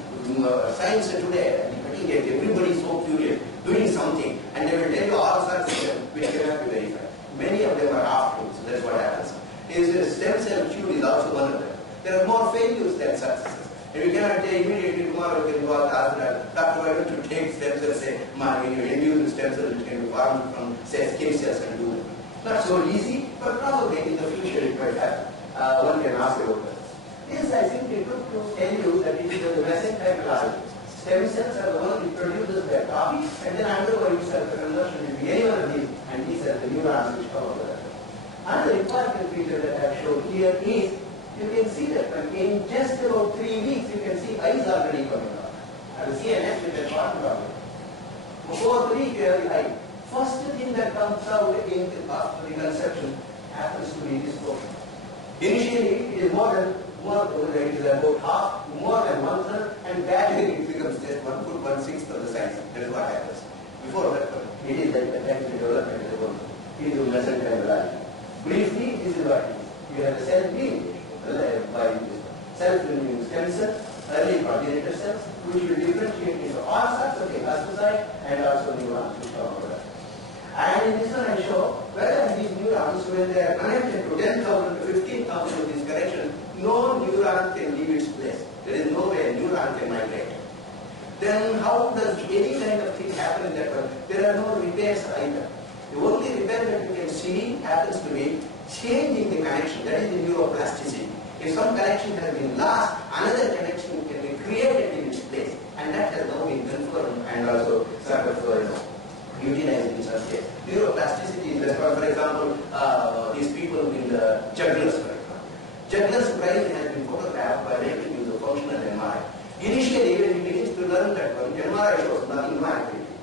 science today and cutting edge. Everybody is so curious, doing something, and they will tell you all sorts of them which cannot be verified. Many of them are half-truths, so that's what happens. Stem cell cure is also one of them. There are more failures than successes. And we cannot say immediately tomorrow we can go out and ask that, Doctor, why don't you take stem cells, say, induce stem cells which can be formed from, say, skin cells and do it. Not so easy, but probably in the future it might happen. One can ask about that. This I simply took to tell you that it is the mesenchymal biology. Stem cells are the one which produces their copy and then undergo itself a conversion into any one of these, and these are the neurons which come out of that. Another important feature that I have shown here is you can see that in just about 3 weeks you can see eyes already coming out. And the CNS which I talked about. Before 3 years, the eye. First thing that comes out in after the conception happens to be this portion. Initially, it is it is about half, more than 1/3, and gradually it becomes just 1 foot, 1/6 of the size. That is what happens. Before that, it is like the technical development of the bone. It is a mesenchymal biology. Briefly, this is what it is. You have the cell being by self-renewing stem cells, early progenitor cells, which will differentiate into all sorts of things, astrocytes and also neurons which come out of that. And in this one I show whether these neurons, when they are connected to 10,000 to 15,000 of these connections, no neuron can leave its place. There is no way a neuron can migrate. Then how does any kind of thing happen in that one? There are no repairs either. The only repair that you can see happens to be changing the connection. That is the neuroplasticity. If some connection has been lost, another connection can be created in its place. And that has now been confirmed and also sort of utilized in such case. Neuroplasticity is, for example, these people in the jugglers, for example. Juggler's brain has been photographed by making use of functional MRI. Initially, when he begins to learn that one, MRI shows nothing more activity.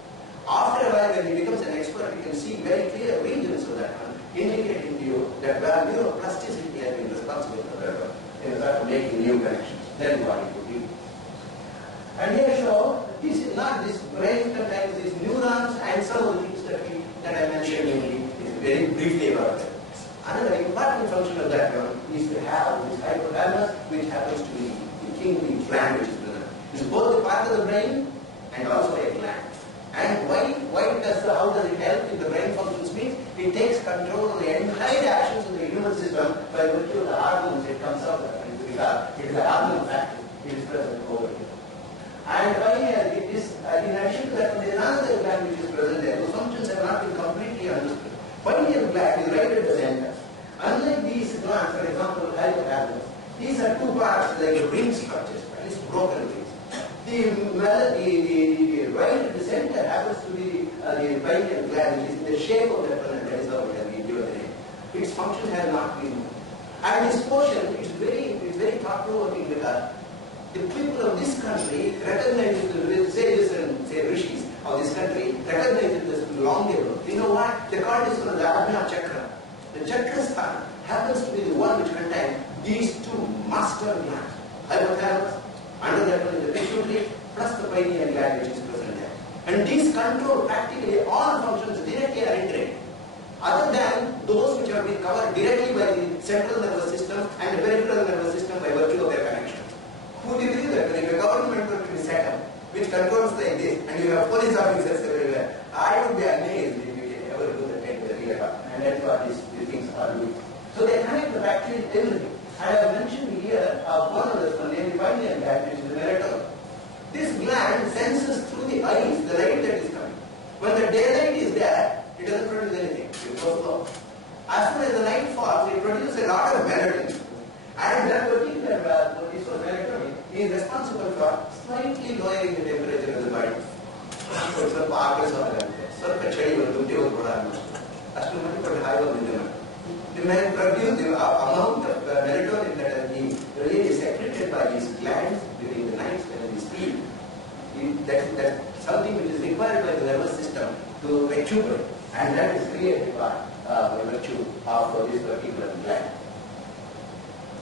After a while, when he becomes an expert, he can see very clear regions of that one, indicating to you that where neuroplasticity has been responsible for that one, in fact, making new connections. That is what it would be. And here show, this is not this brain contains these neurons and some of the things that I mentioned very briefly about it. Another important function of that one is to have this hypothalamus, which happens to be the kingly gland which is present. It's both a part of the brain and also a gland. And how does it help in the brain functions means it takes control of the entire actions of the human system by virtue of the hormones it comes out of. It is a hormone factor. It is present over here. And in addition to that, there is another gland which is present there. The functions have not been completely understood. Pineal gland is right at the center. Unlike these glands, for example, hypothalamus, these are two parts like ring structures, at least broken rings. The right at the center happens to be the pineal gland, which is in the shape of the planet. That is how it has been given the name. Its function has not been known. And this portion is very thought-provoking because the people of this country recognize it, sages and say rishis of this country recognize it as long ago. You know what? They call this one the Ajna Chakra. The chakra sthan happens to be the one which contains these two master glands. Hypothalamus, under that one is the pituitary, plus the pineal gland which is present there. And these control practically all functions directly or indirectly, other than those which have been covered directly by the central nervous system and the peripheral nervous system by virtue of their connection. Would you believe that when a government will be set up, which controls like this, and you have police officers everywhere, I would be amazed if you can ever do that kind of real. And that's what these things are doing. So they connect the factory with everything. And I have mentioned here one of the named pineal gland, which is the melatonin. This gland senses through the eyes the light that is coming. When the daylight is there, it doesn't produce anything. It goes low. As soon as the night falls, it produces a lot of melatonin. And that particular melatonin is responsible for slightly lowering the temperature of the body. So it's a part of the chili will do the product. As to what high on the man produce the amount of melatonin that has been really secreted by these glands during the night when they sleep. That's something which is required by the nervous system to recuperate, and that is created by virtue of this particular gland.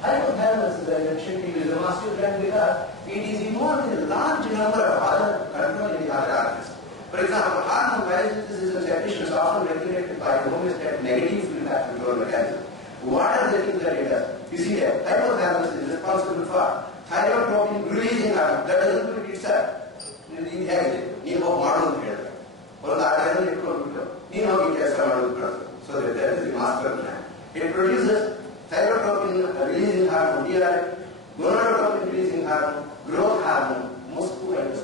Hypothalamus hypothalamus, as I mentioned to you, is a master gland because it is involved in a large number of other controlling other organs. For example, hormone biosynthesis and secretion is often regulated by the homeostatic negative feedback control mechanism. What are the things that it does? You see that hypothalamus is responsible for thyrotropin releasing hormone. That doesn't do it itself. You know, model here. So that is the master gland. It produces thyrotropin releasing hormone, gonadotropin releasing hormone, growth hormone, most two items.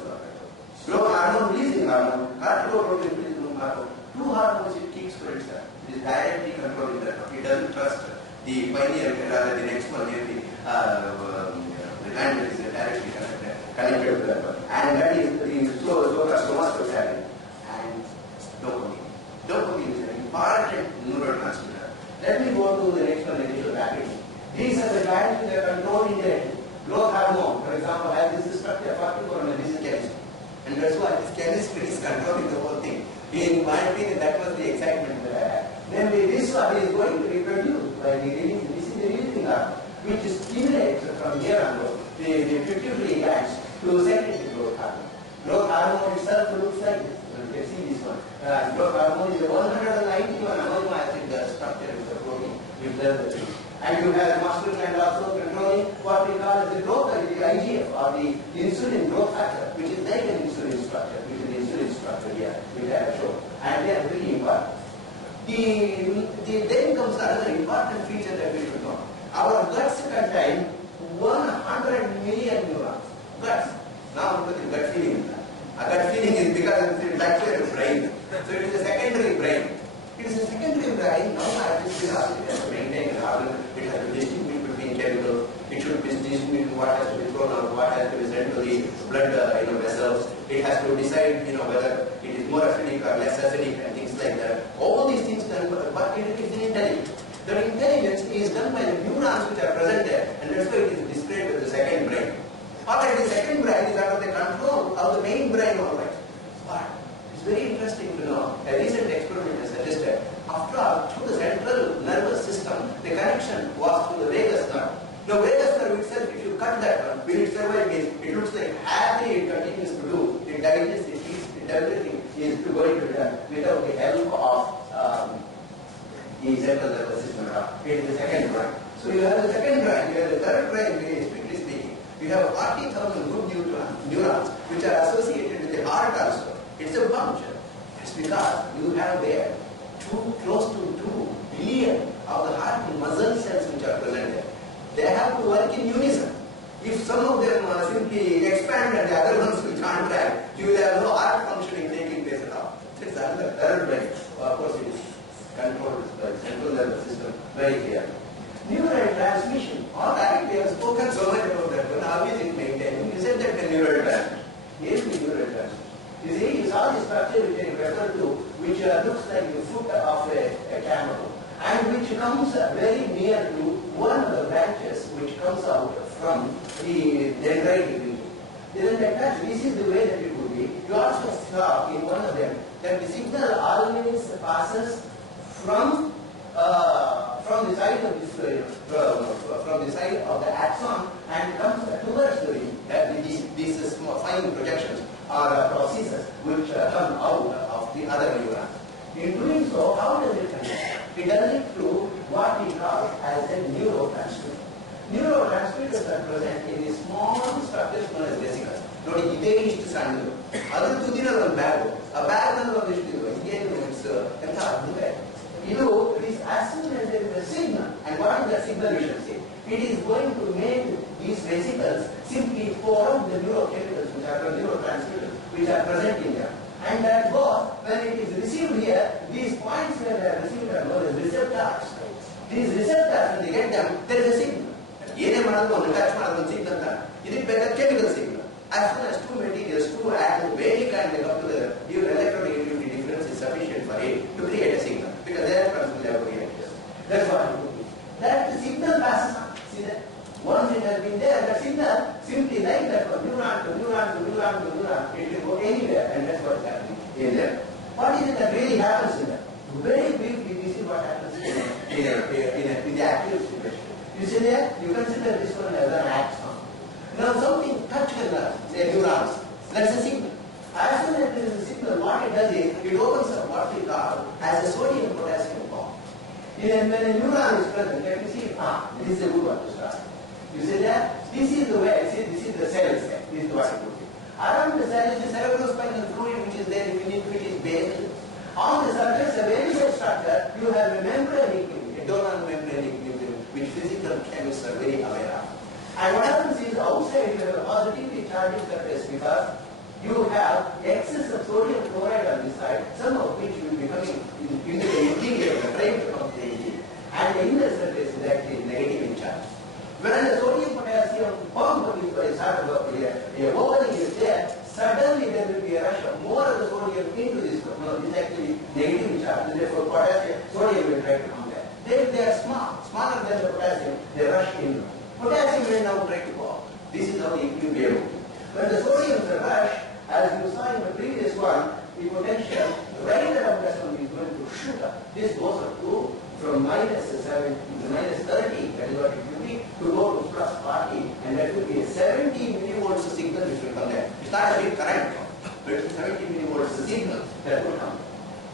Growth hormone releasing hormone, corticotropin releasing hormone. Two hormones it keeps for itself. It is directly controlling that. It doesn't trust the pioneer rather the next one here, the gland is directly connected to that one. And that is the somastostatin and dopamine. Dopamine is an important neurotransmitter. Let me go to the next one a little rapidly. These are the glands which are controlling the growth hormone. For example, has this structure particular, this is chemistry. And that's why this chemistry is controlling the whole thing. In my opinion, that was the excitement that I had. Then this one is going to be produced by the release. This is the releasing hormone, which stimulates from here onward the pituitary glands to secrete the growth hormone. Growth hormone itself looks like this. You can see this one. Growth hormone is a 191 amino acid structure of the protein. And you have muscle gland also controlling what we call as the growth, the IGF, or the insulin growth factor, which is like an insulin structure, which is the insulin structure here, which I have shown. And they are very important. Then comes another important feature that we should know. Our guts contain 100 million neurons. Guts. Now look at the gut feeling. A gut feeling is because it's actually a brain. So it is a secondary brain. It is a secondary brain. Now it has to maintain an organ. It has to distinguish between chemicals. It should distinguish between what has to be thrown out, what has to be sent to the blood vessels. It has to decide whether it is more acidic or less acidic and things like that. All these things done, but it is intelligence. The intelligence is done by the neurons which are present there, and that's why it is described as the second brain. Alright, the second brain is under the control of the main brain, alright. But it's very interesting to know, a recent experiment has suggested, after all, through the central nervous system, the connection was to the vagus nerve. The vagus nerve itself, if you cut that one, will it survive? It looks like happily it continues to do. It digests, it eats, everything is going to be done without the help of the central nervous system. It is the second brain. So you have the second brain, you have the third brain, strictly speaking. You have 40,000 good neurons which are associated with the heart also. It's a bunch. It's because you have there close to 2 billion of the heart muscle cells which are present there. They have to work in unison. If some of them simply expand and the other ones will contract, you will have no heart functioning taking place at all. It's another third brain. Of course, it is controlled by the central nervous system very clear. Neurotransmission. All right, we have spoken so much about that one. How is it maintained? You said that the neurotransmission. Here's the neurotransmission. You see, you saw the structure which I referred to, which looks like the foot of a camel, and which comes very near to one of the branches which comes out from the dendritic region. This is the way that it would be. You also saw in one of them that the signal always passes from the side of this from the side of the axon and comes towards the ring. These small fine projections are processes which come out of the other neuron. In doing so, how does it connect? It does it through what we call as a neurotransmitter. Neurotransmitters are present in the small structures known as vesicles. ನೋಡಿ ಇದೇ ಇಷ್ಟು ಸಣ್ಣದು ಅದು ತುದಿನ ಒಂದು bag ಆ bag ನಲ್ಲಿ ಒಂದಿಷ್ಟು ಏನು ಎಂತ ಅದ್ಭುತ ಇದು as soon as there is a signal, and what is that signal we should say? It is going to make these vesicles simply pour out the neurochemicals which are the neurotransmitters which are present in them. And that goes, when it is received here, these points where they are received are known as receptors. These receptors, when they get them, there is a signal. ಏನೇ ಮಾಡೋದು ಒಂದು touch ಮಾಡೋದು ಒಂದು signal ಇದಕ್ಕೆ ಬೇಕಾದ chemical signal. As soon as two materials, two atoms, very kind they come together, your electronegativity difference is sufficient for it to create a signal because their electrons will have reactors. That's what it would be. That the signal passes on. See that? Once it has been there, the signal simply like that from neuron to neuron to neuron to neuron, it will go anywhere, and that's what is happening in there. What is it that really happens in that? Very briefly, this is what happens in the active situation. You see there, you consider this one neuron is present. Let me see. This is a good one to start. You see that? This is the way. See, this is the cell set. This is what I put here. Around the cell is the cerebrospinal fluid which is there, which is basal. On the surface, a very well structure, you have a membrane equilibrium, a donor membrane equilibrium, which physical chemists are very aware of. And what happens is outside you have a positively charged surface because you have excess of sodium chloride on this side, some of which will be coming into the interior, the perimeter of the interior. And the inner surface is actually negative in charge. When the sodium potassium pump is sort of a opening is there, suddenly there will be a rush of more of the sodium into this. No, this is actually negative in charge. Therefore, potassium, sodium will try to come there. They are small, smaller than the potassium, they rush in. Potassium will now try to go out. This is how the equilibrium. When the sodium is rushed, as you saw in the previous one, the potential right around that one is going to shoot up. This goes up to from -7 to -30, that is what it will be, to go to +40, and that will be a 70 millivolts signal which will come there. It's not a big current, but it's 70 millivolts signal that will come.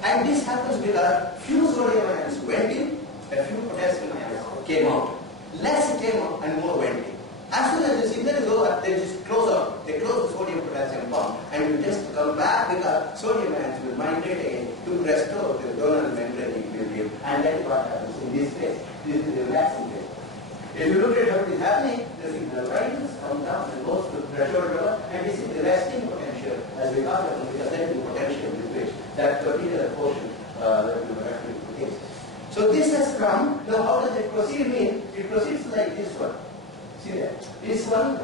And this happens because few sodium ions went in, a few potassium ions came out. Less came out and more went in. As soon as the signal is over, they just close out. They close the sodium potassium pump and will just come back because sodium ions will migrate again to restore the donor membrane equilibrium. And that is what happens in this phase. This is the relaxing phase. If you look at how it is happening, the signal rises, comes down and goes to the threshold level, and this is the resting potential as we call it, the ascending potential with which that particular portion that we were actually putting. So this has come. Now how does it proceed? It proceeds like this one. See that? This one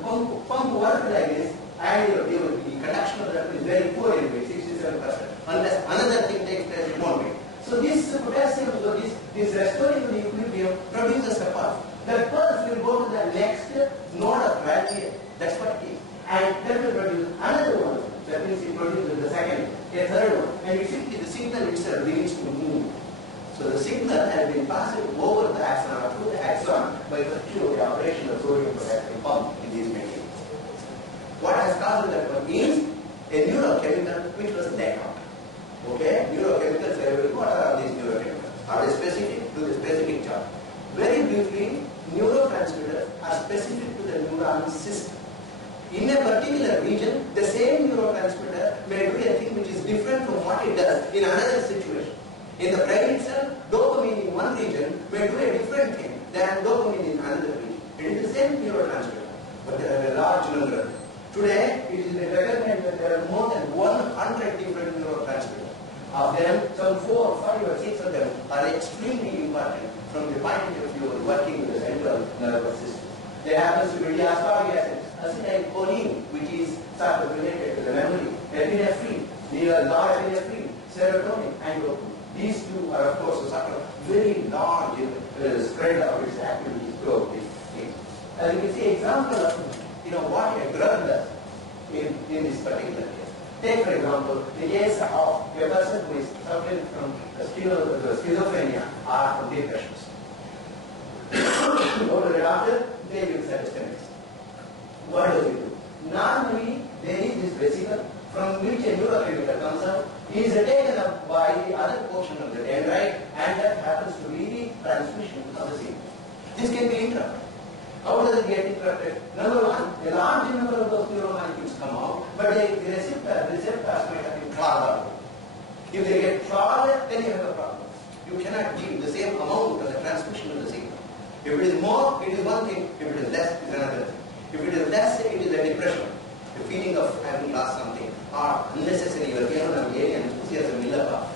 pump works like this, and the conduction of that is very poor anyway, 67%. Unless another thing takes place, it won't be. So this potassium, so this restoring the equilibrium produces a pulse. That pulse will go to the next node of ganglia. That's what it is. And that will produce another one. That means it produces the second, a third one. And you see the signal itself begins to move. So the signal has been passed over the axon or through the axon by virtue of the operation of sodium potassium pump in these materials. What has caused that one is a neurochemical which was let out. Okay? Neurochemicals, what are these neurochemicals? Are they specific to the specific job? Very briefly, neurotransmitters are specific to the neuron system. In a particular region, the same neurotransmitter may do a thing which is different from what it does in another situation. In the brain itself, dopamine in one region may do a different thing than dopamine in another region. It is the same neurotransmitter, but there are a large number of them. Today, it is recognized that there are more than 100 different neurotransmitters. Of them, some 4, 5 or 6 of them are extremely important from the point of view of working with the central nervous system. There happens to be the aspartic acid, acetylcholine, which is sort of related to the memory, epinephrine, large epinephrine, serotonin, and dopamine. These two are, of course, a sort of very large spread of its activities throughout this thing. As you can see, example of what a drug does in this particular case. Take, for example, the case of a person who is suffering from schizophrenia or from depression. Go to the doctor, they will suggest a medicine. What does it do? Normally, there is this vesicle from which a neurochemical comes out, is taken up by the other portion of the dendrite, and that happens to be the transmission of the signal. This can be interrupted. How does it get interrupted? Number one, a large number of those neuromolecules come out, but the receptors might have been clogged up. If they get clogged, then you have a problem. You cannot give the same amount of the transmission of the signal. If it is more, it is one thing. If it is less, it is another thing. If it is less, it is a depression. The feeling of having lost something, or unnecessary, alien enthusiasm,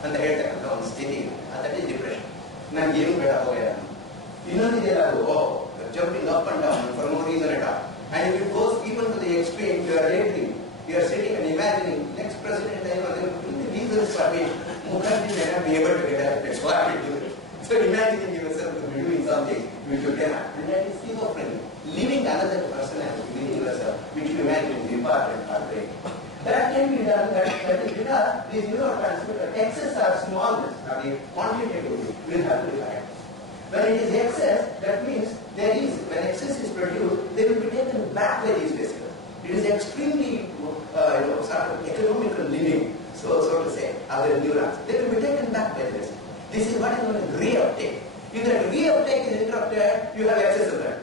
and the head comes sitting, that is depression. Now, giving better away. Jumping up and down for no reason at all. And if it goes even to the extreme, you are daydreaming, you are sitting and imagining next president, the reasons for which Mukherjee may not be able to get elected. So I will do it. So imagining yourself to be doing something which you cannot. And that is schizophrenia. Living another personality within yourself, which you imagine is important or great. That can be done, that is because these neurotransmitter excess or smallness, or the quantitatively, will have to be correct. When it is excess, that means when excess is produced, they will be taken back by these vesicles. It is extremely, sort of economical living, so to say, our neurons. They will be taken back by the vesicles. This is what is known as reuptake. If the reuptake is interrupted, you have excess of drug.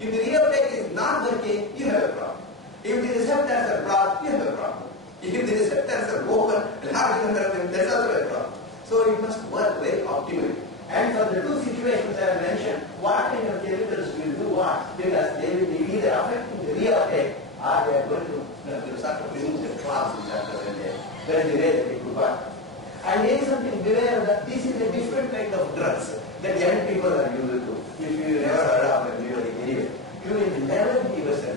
If the reuptake is not working, you have a problem. If the receptors are blocked, you have a problem. If the receptors are open, that's also a problem. So it must work very optimally. And for the two situations I have mentioned, what kind of chemicals will do what? Because they will be either affecting the reuptake or they are going to start to remove the clots which are present there. That is the way that it could work. And there is something beware that this is a different kind of drugs that young people are used to. If you never heard of them, anyway, you will never be yourself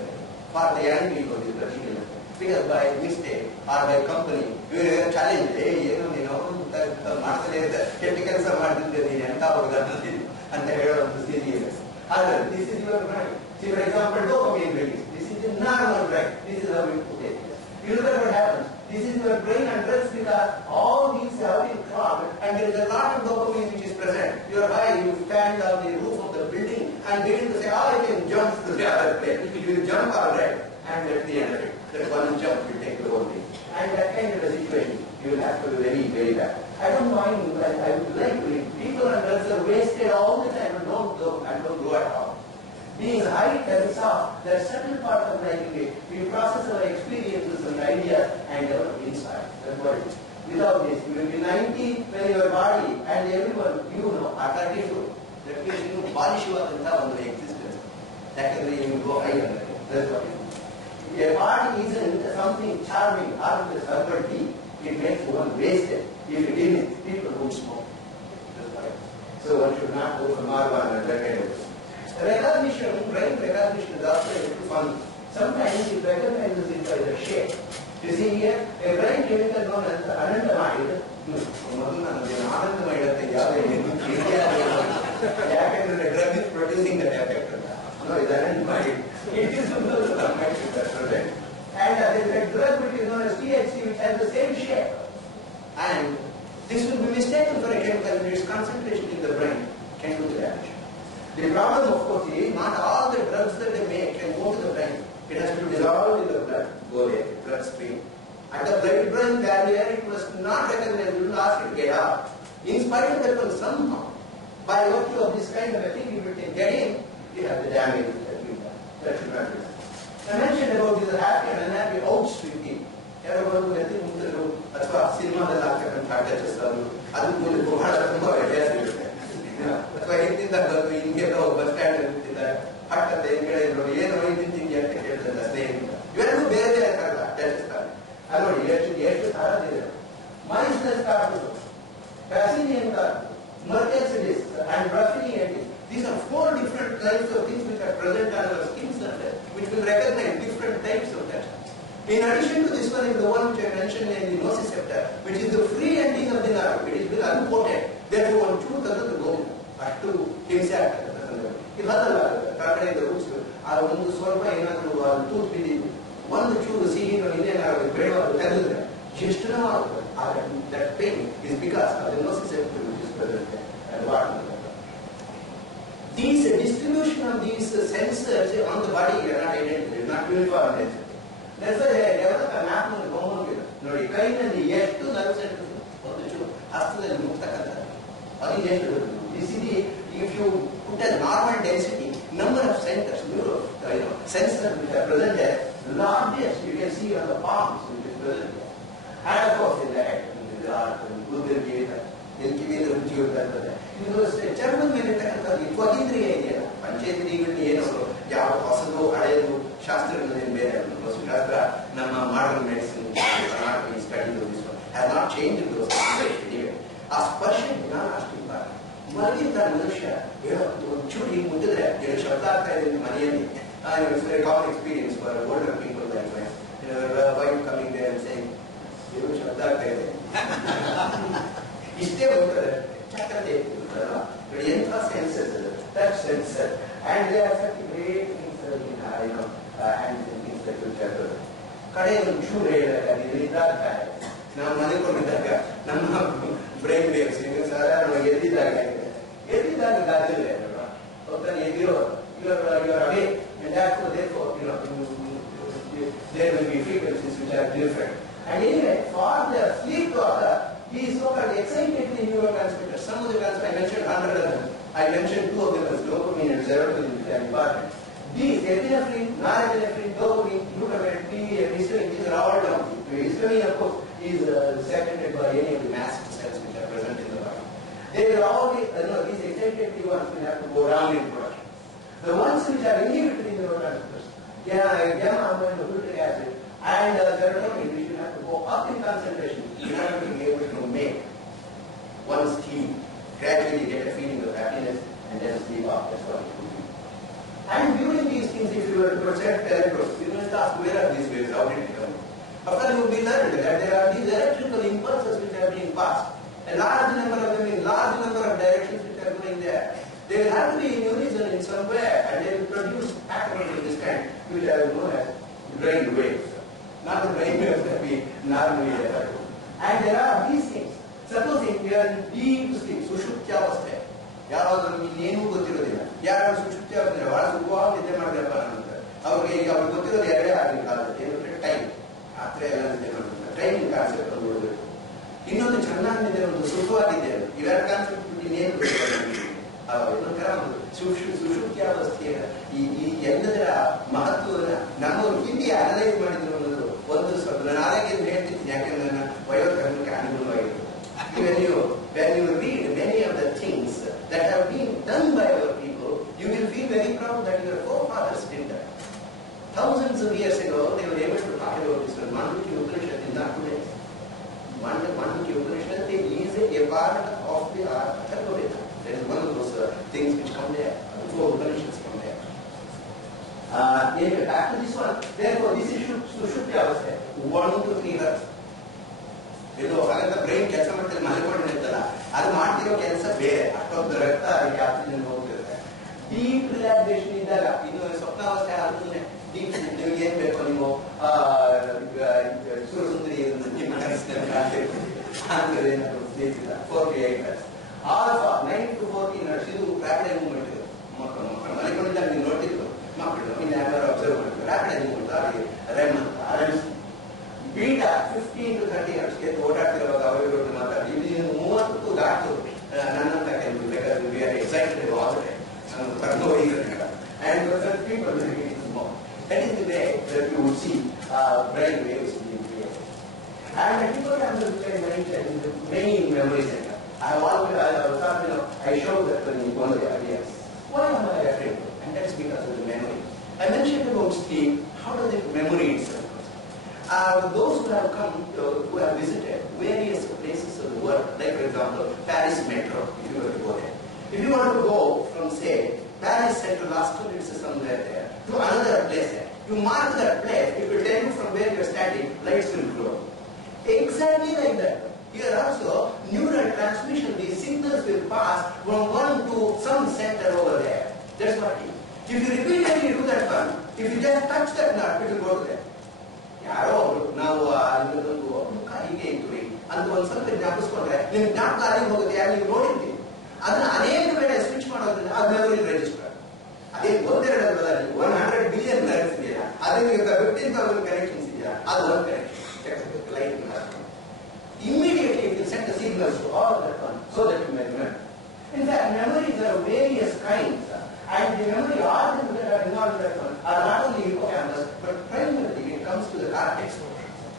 for the young people in particular. Because by mistake or by company, you will challenge, hey, chemicals are not and this is your brain. See, for example, dopamine release. This is a normal drug. This is how we put it. You look at what happens. This is your brain and drugs because all these have been clogged and there is a lot of dopamine which is present. You are high, you stand on the roof of the building and begin to say, I can jump to the other place. You will jump all right and that's the end of it. That one jump will take the whole thing. And that kind of a situation, you will have to be very, very bad. I don't mind, I would like to. People and drugs are wasted all the time and don't grow at all. Being high tells us that certain parts of life we process our experiences and ideas and develop insight. That's what it is. Without this, you will be 90 when your body and everyone are 32. That means you polish your entire existence. That is why you go higher. That's what it is. A body isn't something charming or with herbal tea. It makes one wasted. If it isn't, people would smoke. That's why. So one should not go for marijuana and that kind of thing. Recognition, brain recognition is also funny. Sometimes it recognizes it by the shape. You see here, a brain chemical known as anandamide. The drug is producing that effect. No, it's anandamide. It is one of the present. And there is a drug which is known as THC which has the same shape. And this will be mistaken for a chemical and its concentration in the brain can do the damage. The problem, of course, is not all the drugs that they make can go to the brain. It has to dissolve in the blood, go there, bloodstream. At the blood-brain barrier, it must not recognize, it will ask it to get out. In spite of that, somehow, by virtue of this kind of a thing, if it can get in, you have the damage that will be done. That should not be done. I mentioned about this happy and unhappy outsweeping. Everyone will think that's why cinema is not going to that's why anything that in here bus stand and hut at the end of the you have to bear that is I know yes, mindless cartoons, Fascinian cartoons, Mercedes and Ruffinian. These are 4 different kinds of things which are present on our skin surface, which will recognize different types of that. In addition to this one is the one which I mentioned in the nociceptor, which is the free ending of the nerve. It is very uncoated. Therefore, one tooth doesn't go to himself. If other the roots are one to solve by another tooth within one to see in Indian or bread or the just now that pain is because of the nociceptor which is present at the bottom of the nerve. These distribution of these sensors on the body are not identical, not uniform. That's why they develop a map on the bone. ನೋಡಿ ಕೈನಲ್ಲಿ ಎಷ್ಟು nerve centers ಒಂದು ಹಸ್ತದಲ್ಲಿ ಮುಕ್ತಕ್ಕಂಥ ಅದು ಎಷ್ಟು if you put a normal density number of centers sensors which are present there largest you can see on the palms which is present there and of course in the head ಇದು ಚರ್ಮದ ಮೇಲೆ ಇರ್ತಕ್ಕಂಥದ್ದು ತ್ವಗಿಂದ್ರಿಯ ಇದೆಯಲ್ಲ ಪಂಚೇಂದ್ರಿಯಗಳಲ್ಲಿ ಏನು ಯಾವ ಹೊಸದು ಹಳೆಯದು ಶಾಸ್ತ್ರಗಳಲ್ಲಿ ಬೇರೆ ಶಾಸ್ತ್ರ ನಮ್ಮ modern medicine study has not change ಆ ಸ್ಪರ್ಶ ಜ್ಞಾನ ಅಷ್ಟು ಮಲಗಿರ್ತಾರೆ ಮನುಷ್ಯ ಒಂಚೂರು ಹಿಂಗೆ ಮುಟ್ಟಿದ್ರೆ ಏನು ಶಬ್ದ ಆಗ್ತಾ ಇದೆ ಮನೆಯಲ್ಲಿ common experience for older people wife coming there and saying ಏನು ಶಬ್ದ ಆಗ್ತಾ ಇದೆ ಇಷ್ಟೇ ಹೋಗ್ತಾರೆ ಚಕ್ರತೆ ಎಂಥ senses touch sensor and there are such great things and things that will happen. ಕಡೆ ಒಂದು ಚೂರು ಹೇಳಿದಾಗ ಇದ್ದಾಗ ನಾವು ಮನೆಕೊಂಡಿದ್ದಾಗ ನಮ್ಮ ಬ್ರೈನ್ ವೇವ್ಸ್ ಸಾಧಾರಣವಾಗಿ ಎದ್ದಿದ್ದಾಗ ಗಾಜಲ್ಲಿ ಒಬ್ಬನ ಎದ್ದಿರೋ you're awake and therefore there will be frequencies which are different. And anyway, for the sleep talker, he is so-called excitatory neurotransmitters. Some of the transmitters I mentioned 100 of them. I mentioned two of them as dopamine and serotonin, which are important. These, epinephrine, norepinephrine, dopamine, glutamate, PEA, histamine, these are all down. Histamine, of course, is seconded by any of the mast cells which are present in the body. They will always, these excitatory ones will have to go around in production. The ones which are inhibitory neurotransmitters, gamma aminobutyric acid, and serotonin, which will have to go up in concentration in order to be able to make one steam, gradually get a feeling of happiness, and then sleep off. That's what it will be. And during these things, if you were to present electrodes, you must ask, where are these waves? How did it come? After you will be learned that there are these electrical impulses which are being passed. A large number of them in large number of directions which are going there. They will have to be in unison in somewhere, and they will produce patterns of this kind, which are known as brain waves. Not the brain waves that we normally refer to. And there are these things. Supposing we are in deep sleep, sushuptyavastha. ಯಾರಾದರೂ ಇನ್ನೇನೂ ಗೊತ್ತಿರೋದಿಲ್ಲ. ಯಾರು ಸುಶುಪ್ತಿಯಾಗಿದ್ರೆ ಭಾಳ ಸುಖವಾಗಿ ನಿದ್ದೆ ಮಾಡಬೇಕಪ್ಪ ಅನ್ನೋದು. ಅವ್ರಿಗೆ ಗೊತ್ತಿರೋದು ಎರಡೇ ಆಗಿನ ಕಾಲದಲ್ಲಿ ಏನಂದ್ರೆ ಟೈಮ್. ರಾತ್ರಿ ಎಲ್ಲ ನಿದ್ದೆ ಮಾಡ್ತಾರೆ. ಟೈಮಿಂಗ್ ಕಾನ್ಸೆಪ್ಟ್ ಒಂದು ನೋಡಬೇಕು. ಇನ್ನೊಂದು ಚೆನ್ನಾಗಿ ನಿದ್ದೆ ಒಂದು ಸುಖವಾಗಿದ್ದೆ. ಇವೆರಡು ಕಾನ್ಸೆಪ್ಟ್ ಇನ್ನೇನು ಗೊತ್ತಿಲ್ಲ. ಸುಶುಪ್ತಿಯಾವಸ್ಥೆಯ ಈ ಎಲ್ಲದರ ಮಹತ್ವವನ್ನು ನಮ್ಮವರು ಹಿಂದೆ ಅನಲೈಸ್ ಮಾಡಿದ್ರು ಅನ್ನೋದು ಒಂದು ಸ್ವಲ್ಪ ನಾನು ಆರೋಗ್ಯದ ಹೇಳ್ತಿದ್ದೀನಿ, ಯಾಕೆಂದ್ರೆ ನನ್ನ ವಯೋಕರ್ಮಕ್ಕೆ ಅನುಗುಣವಾಗಿರುತ್ತೆ. When you read many of the things that have been done by our people, you will feel very proud that your forefathers did that. Thousands of years ago, they were able to talk about this. Mandukya Upanishad is not today. Mandukya Upanishad is a part of the Atharvaveda. That is one of those things which come there. The four Upanishads come there. Anyway, back to this one. Therefore, this is Sushuptyavastha, 1 to 3 hertz. ಇದು ಹಾಗಂತ brain ಕೆಲಸ ಮಾಡ್ತಾರೆ ಮಲ್ಕೊಂಡಿರ್ತಲ್ಲ, ಅದು ಮಾಡ್ತಿರೋ ಕೆಲಸ ಬೇರೆ. ಅಷ್ಟೊಂದು ರಕ್ತ ಅದಕ್ಕೆ ಆಕ್ಸಿಜನ್ ಹೋಗ್ತಿರುತ್ತೆ. ಡೀಪ್ ರಿಲ್ಯಾಕ್ಸೇಷನ್ ಇದ್ದಾಗ, ಇನ್ನು ಸ್ವಪ್ನಾವಸ್ಥೆ ಆದ್ಮೇಲೆ ಡೀಪ್ ನಿಮ್ಗೆ ಏನ್ ಬೇಕು, ನೀವು ಸುರಸುಂದರಿ ನಿಮ್ಮ ಕನಸಿನಲ್ಲಿ 48 hertz. ಆಲ್ಫಾ 9 to 14 hertz, ಇದು ರ್ಯಾಪಿಡ್ ಮೂವ್ಮೆಂಟ್. ಇದು ಮಕ್ಕಳು ಮಲ್ಕೊಂಡಿದ್ದಾಗ ನೀವು ನೋಡ್ತಿದ್ರು ಮಕ್ಕಳು ಇನ್ನು ಯಾರು ಅಬ್ಸರ್ವ್ ಮಾಡ್ತಾರೆ rapid movement. REM beta 15 to 30 hertz ಗೆ ಓಡಾಡ್ತಿರುವಾಗ ಅವರು ಮಾತಾಡಿ ಇದು 30 ದಾಟು ನನ್ನಂತ ಕೆಲವು ಬೇಕಾದ್ರೆ we are excited all the time ಕರ್ಕೊಂಡು ಹೋಗಿರ್ತಾರೆ. And certain people will be more. That is the way that you would see brain waves being created. And the hippocampus, which I mentioned, is the main memory center. I showed that in one of the ideas. Why am I afraid? And that's because of the memory. I mentioned about sleep. How does it memory itself? Those who have come, who have visited various places of the world, like for example, Paris Metro, if you were to go there. If you want to go from, say, Paris Central Hospital, it's somewhere there, to another place there, you mark that place, it will tell you from where you are standing, lights will glow. Exactly like that. Here also, neural transmission, these signals will pass from one to some center over there. That's what it is. If you repeatedly do that one, if you just touch that nerve, it will go to there. ಯಾರೋ ಅವರು ನಾವು ಮುಖ ಹೀಗೆ ಇದ್ವಿ ಅಂತ ಒಂದು ಸ್ವಲ್ಪ ಜ್ಞಾಪಿಸ್ಕೊಂಡ್ರೆ ನಿಮ್ಗೆ ಜ್ಞಾಪಕ ಅಲ್ಲಿಗೆ ಹೋಗುತ್ತೆ. ಯಾರು ನೀವು ನೋಡಿರ್ತೀವಿ ಅದನ್ನ ಅನೇಕ ವೇಳೆ ಸ್ವಿಚ್ ಮಾಡೋದ್ರಿಂದ ಅದು ಮೆಮೊರಿ ರಿಜಿಸ್ಟರ್. ಅದೇ ಒಂದೆರಡಲ್ಲ, 100 ಬಿಲಿಯನ್ ನರ್ವ್ಸ್ ಇದೆಯಾ, ಅದಕ್ಕೆ 15,000 ಕನೆಕ್ಷನ್ಸ್ ಇದೆಯಾ, ಅದು ಒಂದು connection light immediately it will send the signals to all that one so that you may remember. In fact, memories are of various kinds, and the memory organs that are involved in that one are not only hippocampus, but primarily it comes to the cortex.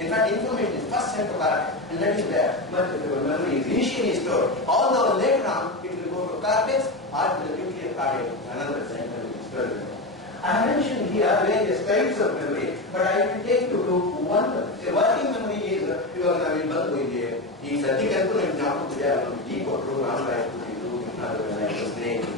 In fact, information is first sent to cortex, and that is where much of your memory is initially stored. Although later on it will go to cortex or to the nuclear cortex, another center which is stored. I mentioned here various types of memory, but I will take you to one. The working memory is ಇವಾಗ ನಾವಿಲ್ಲಿ ಬಂದು ಇಲ್ಲಿ ಈ ಸದ್ಯಕ್ಕಂತೂ ನನಗೆ ಜ್ಞಾಪಕವಿದೆ, ಒಂದು tea ಕೊಟ್ಟರು, ಆಮೇಲೆ ಕೊಟ್ಟಿದ್ದು, ಸ್ನೇಹಿತರು.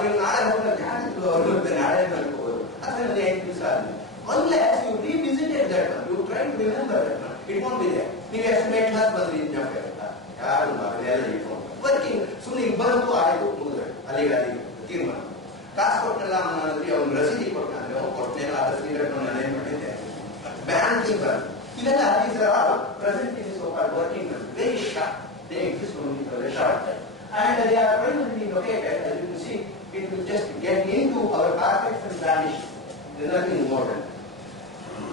ನೀವು ನಾಳೆ ಹೋಗಿ ಜಾಣಿದ್ರು ಅವರು ನಾಳೆ ಹೋಗೋದು, ಅದರಲ್ಲಿ 8 ದಿವಸ ಆದ್ಮೇಲೆ unless you revisited that one, you try to remember that one, it won't be there. ನೀವು ಎಸ್ಟಿಮೇಟ್ ಹಾಕಿ ಬಂದ್ರಿ ಜ್ಞಾಪಕ ಇರುತ್ತಾ? ಯಾರು ಎಲ್ಲ ಇಟ್ಕೊಂಡು ವರ್ಕಿಂಗ್ ಸುಮ್ಮನೆ ಈಗ ಬಂತು ಆಯ್ತು ಮುಗಿದ್ರೆ ಅಲ್ಲಿಗೆ ತೀರ್ಮಾನ. ಕಾಸು ಕೊಟ್ಟನಲ್ಲ ಅವನಿಗೆ ಅವ್ನು ರಸೀದಿ ಕೊಟ್ಟಂದ್ರೆ ಅವ್ನು ಕೊಟ್ಟನೆಲ್ಲ ಆ ರಸೀದಿ ನಾನು ಏನ್ ಮಾಡಿದ್ದೆ ಬ್ಯಾಂಕಿಂಗ್ ಬಂದು ಇವೆಲ್ಲ these are all present in so called working memory, very short. They exist only for a short time, and they are primarily located, as you can see, it will just get into our cortex and vanish. There is nothing more than that.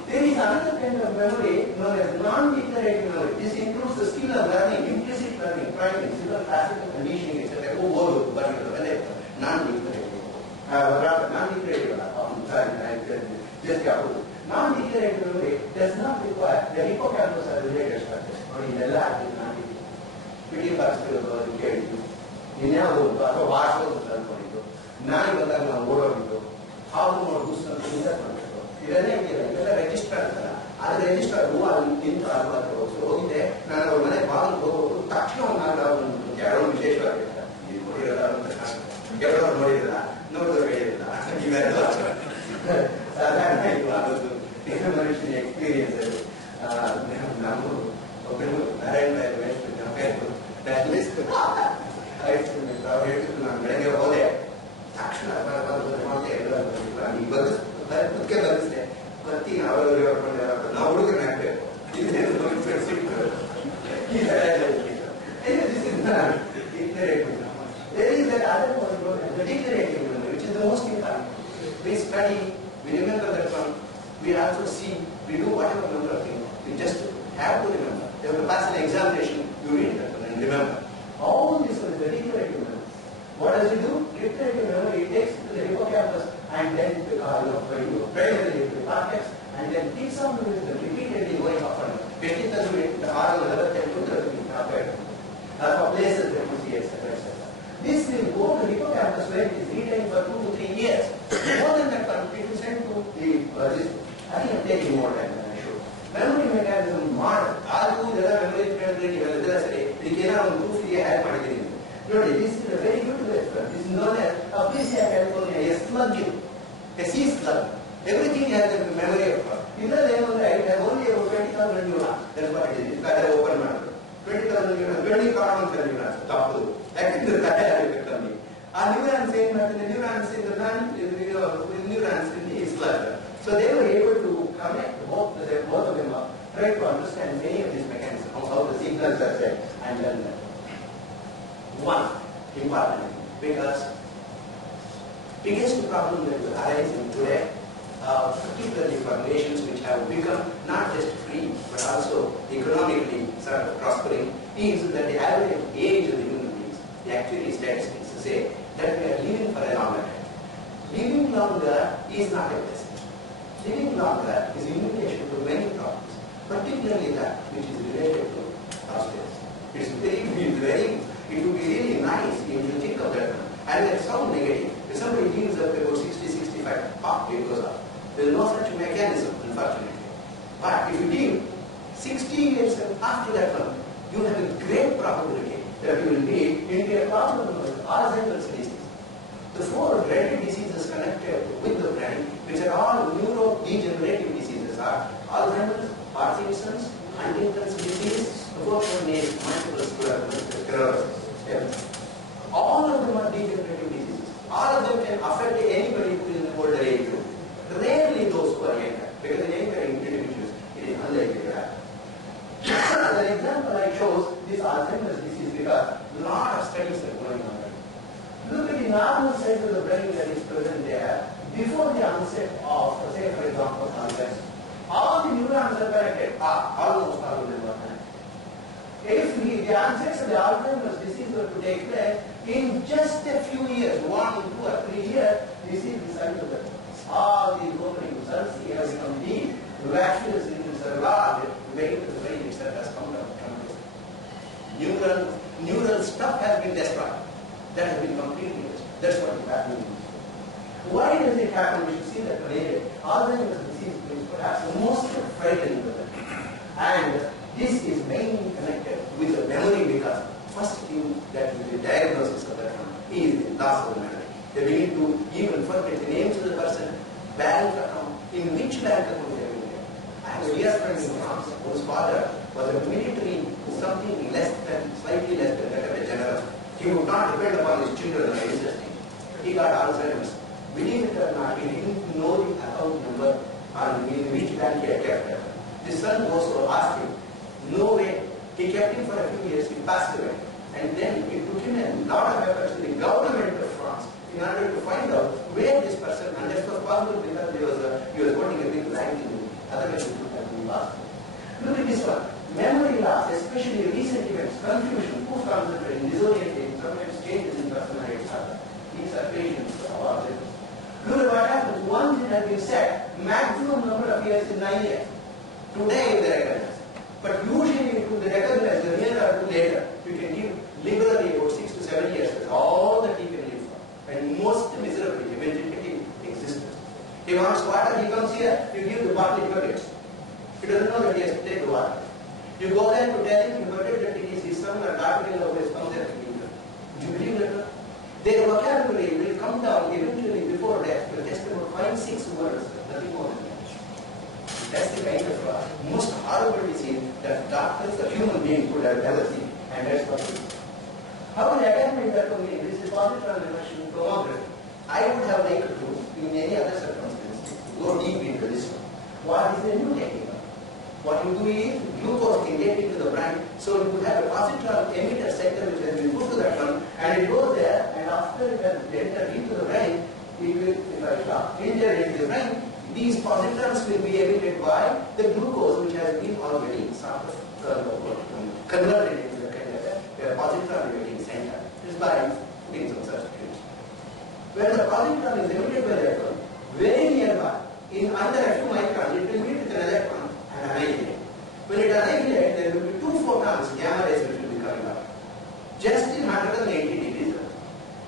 There is another kind of memory known as non-declarative memory. This includes the skill of learning, implicit learning, primary, civil, classical, conditioning, etc. Over particular non-declarative. Rather, non-declarative, just the non-declarative memory does not require the hippocampus or related structures. Only the lab is non-declarative. Pretty particular ಕೇಳಿದ್ದು ಇನ್ಯಾವುದು ಅಥವಾ ವಾಸಗಳು ತಂದ್ಕೊಂಡಿದ್ದು ನಾಯಿ ಬಂದಾಗ ನಾವು ಓಡೋಗಿದ್ದು ಹಾವು ನೋಡಿ ಗುಸ್ತಂತ ಹಿಂದೆ ಮಾಡಬೇಕು ಇದನ್ನೇ ಇವೆಲ್ಲ ರಿಜಿಸ್ಟರ್ ಅಂತಲ್ಲ ಅದು ರಿಜಿಸ್ಟರ್ ಹೂವು ಅಲ್ಲಿ ನಿಂತು ಅಲ್ವತ್ತು ಹೋಗಿದ್ದೆ ನಾನು ಅವ್ರ ಮನೆ ಬಾಗಿಲು ಹೋಗೋದು ತಕ್ಷಣ ಒಂದು ಯಾರೋ ವಿಶೇಷವಾಗಿರ್ತಾರೆ ಇದು ನೋಡಿರಲ್ಲ ಕೆಲವರು ನೋಡಿರಲ್ಲ ನೋಡಿದ್ರೆ ಹೇಳಿರಲ್ಲ ಇವೆಲ್ಲ ಸಾಧಾರಣ ಇವಾಗದು ಮನುಷ್ಯನ ಎಕ್ಸ್ಪೀರಿಯನ್ಸ್ ನಾನು ಒಬ್ಬರು ನಾರಾಯಣ ಅವ್ರು ಹೇಳ್ತಿದ್ರು ನಾನು ಬೆಳಗ್ಗೆ ಹೋದೆ ತಕ್ಷಣ ಬದುಕೆ ಬದಿಸಿದೆ ಬತ್ತಿ ನಾವು ಹುಡುಗನ ಹಾಕ್ಬೇಕು which is the most important. We study, we remember that one, we also see, we do whatever number of things. We just have to remember. You have to pass an examination, you read that one and remember. All this is the declarative memory. What does it do? Declarative memory, it takes to the hippocampus and then to the cortex and then keeps on doing the repeatedly going up and down. Getting the oral level for places that you see, etc. This will go to the hippocampus where it is retained for 2 to 3 years. More than that, it is sent to the I think I'm taking more time than I should. Memory mechanism model. Memory this is a very good way. This is known as Aphasia California, a slug, a sea slug. Everything has a memory of her. It has only about 20,000 neurons. That's what it is. It's got an open memory. 20,000 neurons, 20 columns of neurons. Top to. That is the coming. Our neurons same the neurons in the neurons in the slug. So they were able to connect both of them up, try to understand many of these mechanisms, how the signals are set, and then one important because biggest problem that will arise in today, particularly for nations which have become not just free but also economically sort of prospering, is that the average age of the human beings, actually statistics say that we are living for a longer time. Living longer is not a blessing. Living longer is an invitation to many problems, particularly that which is related to osteoarthritis. It would be really nice if you think of that one. And that sounds negative. If somebody lives up about 60, 65, it goes up. There is no such mechanism, unfortunately. But if you live 60 years after that one, you have a great probability that you will be into a problem of Alzheimer's disease. The 4 dreaded diseases connected with the brain, which are all neurodegenerative diseases, are Alzheimer's, Parkinson's, Huntington's disease, the fourth one is multiple sclerosis. All of them are degenerative diseases. All of them can affect anybody who is in the older age group. Rarely those who are younger, because the younger individuals, it is unlikely to happen. The example I chose this Alzheimer's disease because a lot of studies are going on. Look at the normal size of the brain that is present there before the onset of, say for example, Alzheimer's. All the neurons are connected, almost all of them are connected. If the onset of the Alzheimer's disease were to take place in just a few years, 1, 2 or 3 years, this is the size of the brain. All these opening results here become deep, the vascular signals are large, the weight of the brain itself has come down. Neural stuff has been destroyed. That has been completely destroyed. That's what is happening. Why does it happen? We should see that related. Alzheimer's disease is perhaps the most frightening of them. And this is mainly connected with the memory because first thing that is the diagnosis of that one is the loss of the memory. They begin to even forget the names of the person, bank account, in which bank account they are in. I have a dear friend in France whose father was a military, something slightly less than that of a general. He would not depend upon his children or interesting. He got Alzheimer's. Believe it or not, he didn't know the account number or in which bank he had kept it. The son goes to ask him. No way. He kept him for a few years. He passed away. And then it took him a lot of efforts to the government of France in order to find out where this person, and that was possible because he was holding a big rank in the otherwise it would have been lost. Look at this one. Memory loss, especially recent events, confusion, who concentration, disorientation, sometimes changes in personality happen. These are patients of autism. Look at what happens. Once it has been set, maximum number of years is 9 years. Today they recognize. But usually it will be recognized earlier or later. You can give liberally about 6 to 7 years. That's all that he can live for. And most miserably, vegetative existence. He wants water, he comes here, you give the bottle, he forgets. He doesn't know that he has to take the water. You go there to tell him, you forget that it is his son or daughter-in-law who has come there to give him. Do you believe that? Their vocabulary will come down eventually before death to just about 5, 6 words, nothing more than that. That's the kind of most horrible disease that doctors or human beings could have ever seen, and that's what it is. How will attachment that for me? This is positron emission tomography. I would have liked to, in any other circumstances, go deep into this one. What is the new technique? What you do is, glucose can get into the brain, so you could have a positron emitter center which has been put to that one, and it goes there, and after it has entered into the brain, it will, if I stop, enter into the brain, these positrons will be emitted by the glucose which has been already sort of converted into the kind of a positron emitting center. This is by putting some substitutes. When the positron is emitted by the electron, very nearby, in under a few microns, it will meet with an electron and annihilate. When it annihilates, there will be 2 photons, gamma rays, which will be coming out. Just in 180 degrees.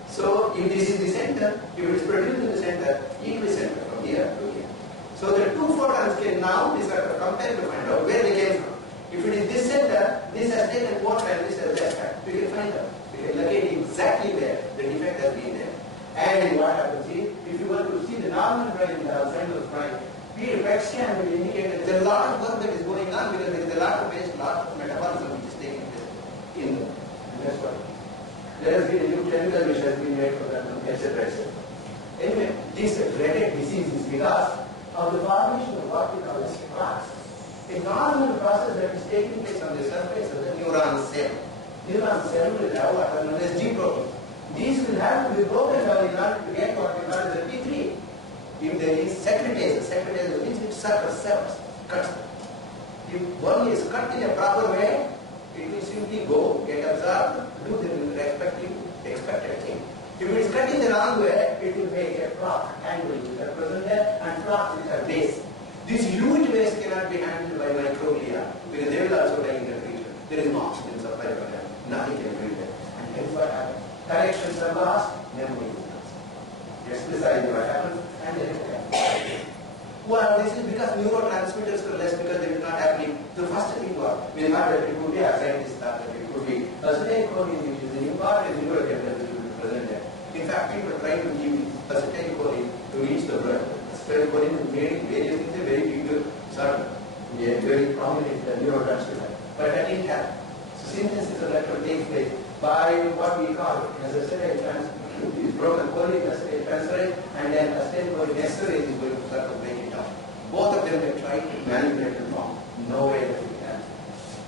So, if this is the center, if it is produced in the center, equicenter from here to here. So, the 2 photons can now compare to find out where they came from. If it is this center, this has taken water and this has left. We can find out. We can locate exactly where the defect has been there. And what happens is, if you want to see the normal brain, the Alzheimer's brain, PET scan will indicate that there is a lot of work that is going on because there is a lot of waste, lot of metabolism which is taking place in them. And that's what. There has been a new chemical which has been made for that, etc. etc. Anyway, this dreaded disease is because of the formation of what we call as plaques. A normal process that is taking place on the surface of the neuron cell. Neuron cell will have what are known as G proteins. These will have to be broken down in order to get what we call as a T3. If there is secretase means it suffers cells, cuts them. If one is cut in a proper way, it will simply go, get absorbed, do the expected thing. If it is cut in the wrong way, it will make a plaque, angle which are present there, and plaques which are base. This huge waste cannot be handled by microglia because they will also die in the future. There is no oxygen supply for them. Nothing can breathe them. And hence what happens? Corrections are lost, memory is lost. That's precisely what happens. And then it happens. Well, this is because neurotransmitters were less because they did not happening. The first thing was, we thought that it could be a scientist thought that it could be acetylcholine, which is an important neurotransmitter which will be present there. In fact, people are trying to give acetylcholine to reach the blood. Acetylcholine is made in various things, a very big, sort of, very prominent neurotransmitter. But that didn't happen. So synthesis of electron takes place by what we call as acetyltransmitter. Is broken choline acetyltransferase, and then acetylcholine esterase is going to start to break it down. Both of them have tried to manipulate the form. No way that we can.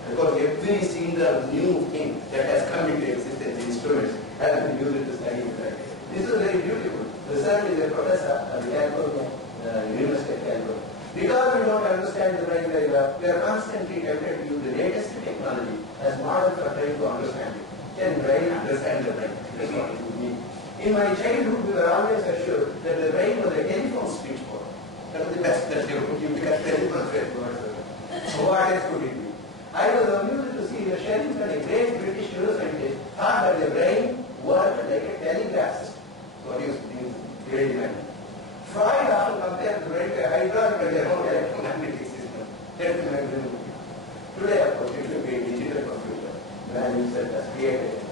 Because every single new thing that has come into existence, instruments, has been used to study it. This is very beautiful. The son is a professor at the California University of California. Because we don't understand the brain very well, we are constantly tempted to use the latest technology as model for trying to understand it. Can brain understand the brain? That's what it would mean. In my childhood, we were always assured that the brain was a telephone switchboard. That was the best that they would give because telephone switchboard. So what else could it be? I was amused to see that Sherrington, a great British neuroscientist, thought that the brain worked like a telegraph system. What is great man? Freud often compared the brain to a hydraulic and their own electromagnetic system. That's the magnetic. Today, of course, it will be a digital computer. Man himself has created it.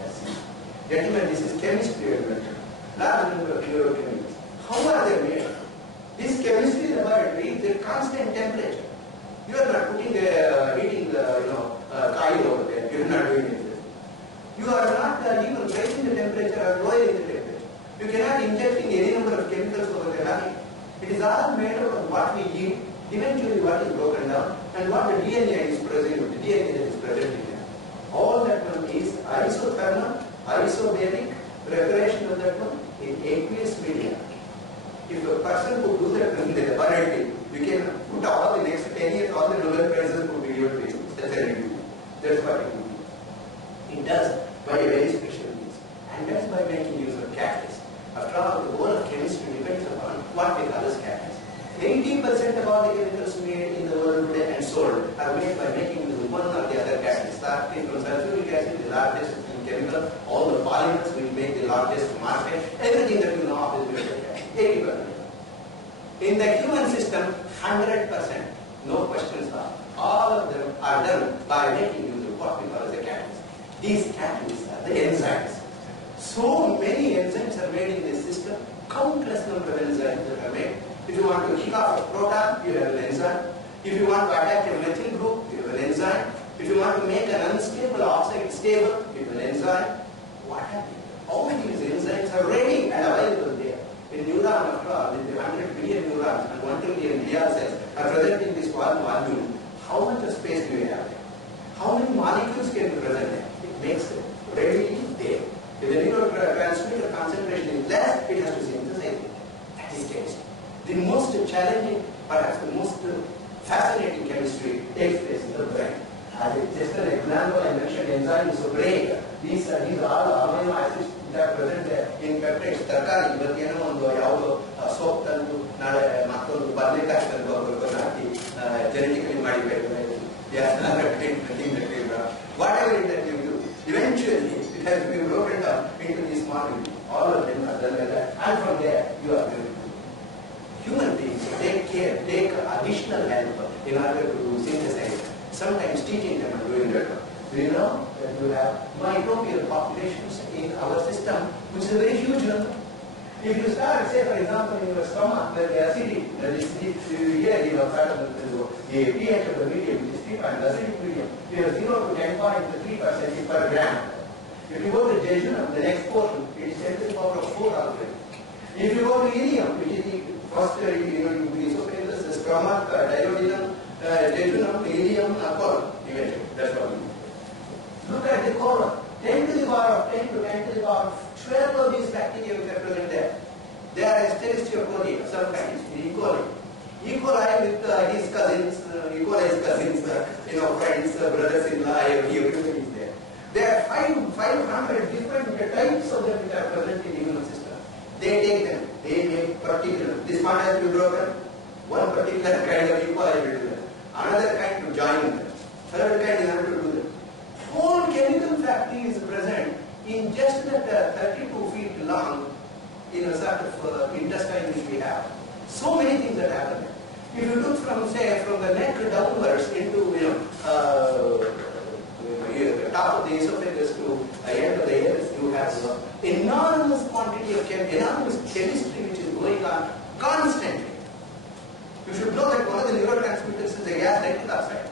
Gentlemen, this is chemistry adventure. Large number of neurochemicals. How are they made? This chemistry laboratory is at constant temperature. You are not putting heating coil over there. You are not doing it. You are not even raising the temperature or lowering the temperature. You cannot injecting any number of chemicals over there. Nothing. It is all made out of what we eat, eventually what is broken down, and what the DNA is present, the DNA that is present in there. All that one is isothermal, isobaric preparation of that one in aqueous media. If a person could do that in the laboratory, you can put all the next 10 years, all the Nobel Prizes could be given to you. That's a review. That's what it would do. It does by 90% of all the chemicals made in the world today and sold are made by making one or the other gases. Starting from sulfuric acid, the largest chemical, all the polymers which make the largest market, everything that you know of is made by 80%. In the human system, 100%, no questions asked. All of them are done by making use of what we call as a catalyst. These catalysts are the enzymes. So many enzymes are made in this system, countless number of enzymes that are made. If you want to kick off a proton, you have an enzyme. If you want to attack a methyl group, you have an enzyme. If you want to make an unstable oxide stable, you have an enzyme. What happened? All these enzymes are ready and available there. A neuron, after all, with 100 billion neurons and 1 trillion glial cells are present in this one volume. How much of space do you have there? How many molecules can be present there? It makes it readily there. If the neurotransmitter concentration is less, it has to synthesize it. That is chemistry. The most challenging, perhaps the most fascinating chemistry takes place in the brain. As just an example, I mentioned enzymes of brain. These are all amino acids that are present there in peptides. Tarkari, ಇವತ್ತೇನೋ ಒಂದು ಯಾವುದೋ soap ತಂದು ನಾಳೆ ಮತ್ತೊಂದು ಬದನೆಕಾಯಿ ತಂದು ಅವರು ಹಾಕಿ genetically ಮಾಡಿಬೇಕು. Whatever it that you do, eventually it has been broken down into these molecules. All of them are done like that. And from there, you are going to human beings take care, take additional help in order to synthesize. Sometimes teaching them and doing that. Do you know that you have microbial populations in our system, which is a very huge number? If you start, say for example, in your stomach, where the acidity, here you have started the pH of the medium, which is 3 point, the acidic medium, you have 0 to 10.3% per gram. If you go to jejunum, the next portion, it is 10 to the power of 4 already. If you go to ileum, which is the first, the stomach, duodenum, jejunum, ileum, colon, eventually. That's what we do. Look at the colon. 10 to the power of 10 to 10 to the power of 12 of these bacteria which are present there. They are Escherichia some kinds, E. coli. E. coli with his cousins, E. coli's cousins, friends, brothers-in-law, everybody is there. There are 500 different types of them which are present in the immune system. They take them, they make particular. This one has to be broken, one particular kind of E. coli will do that. Another kind to join them. Third kind is another to do that. Whole chemical factory is present in just that 32 feet long in a sort of intestine which we have. So many things that happen. If you look from the neck downwards into the top of the esophagus to the end of the ears, you have enormous quantity of enormous chemistry which is going on constantly. You should know that one of the neurotransmitters is the gas nitric oxide.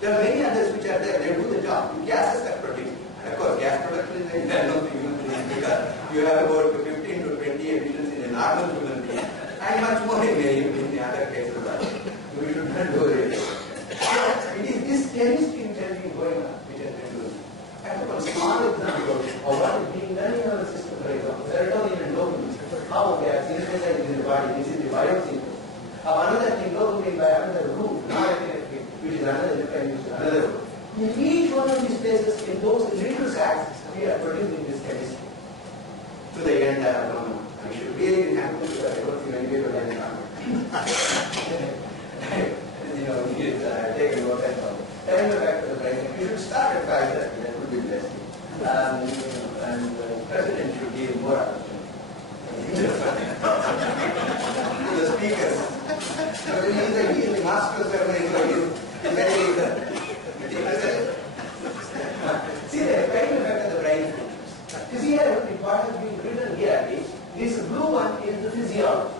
There are many others which are there, they do the job. Gases are produced. And of course, gas production is a no human being because you have about 15 to 20 emissions in a normal human being and much more in the other cases. We should not do it. It is this chemistry which has been going on, which has been doing. I have a small example of what is being done in our system, for example. Serotonin and dopamine. How they are synthesized in the body. This is the biosynthesis. Another thing, dopamine by another route, which is another different, another route. In each one of these places, in those little sacs, we are producing this chemistry. To the end, I should really be happy because I don't see many people like that. He's taking more time from it. Coming back to the brain, you should start at 5:30, that would be blessed. And the president should give more opportunity to the speakers. But he is the master ceremony, so he is very see the kind effect of the brain features. You see here, what has been written here is, this blue one is the physiology.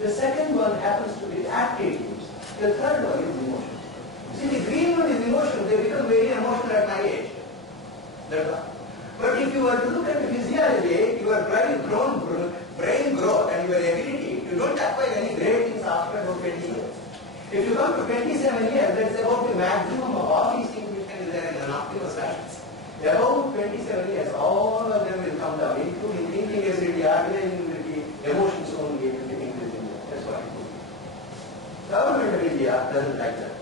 The second one happens to be attitudes. The third one is emotion. See, the green one is emotion. They become very emotional at my age. That's all. But if you were to look at the physiology, your brain growth and your ability, you don't acquire any great things after about 20 years. If you come to 27 years, that's about the maximum of all these things which can be there in an optimal science. About 27 years, all of them will come down, including thinking ability, organizing ability, emotions only, everything will be there. That's what it is. Government of India doesn't like that.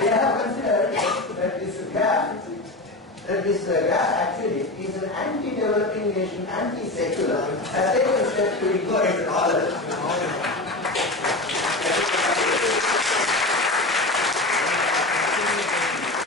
They have considered that this gap that this graph actually is an anti-developing nation, anti-secular, has taken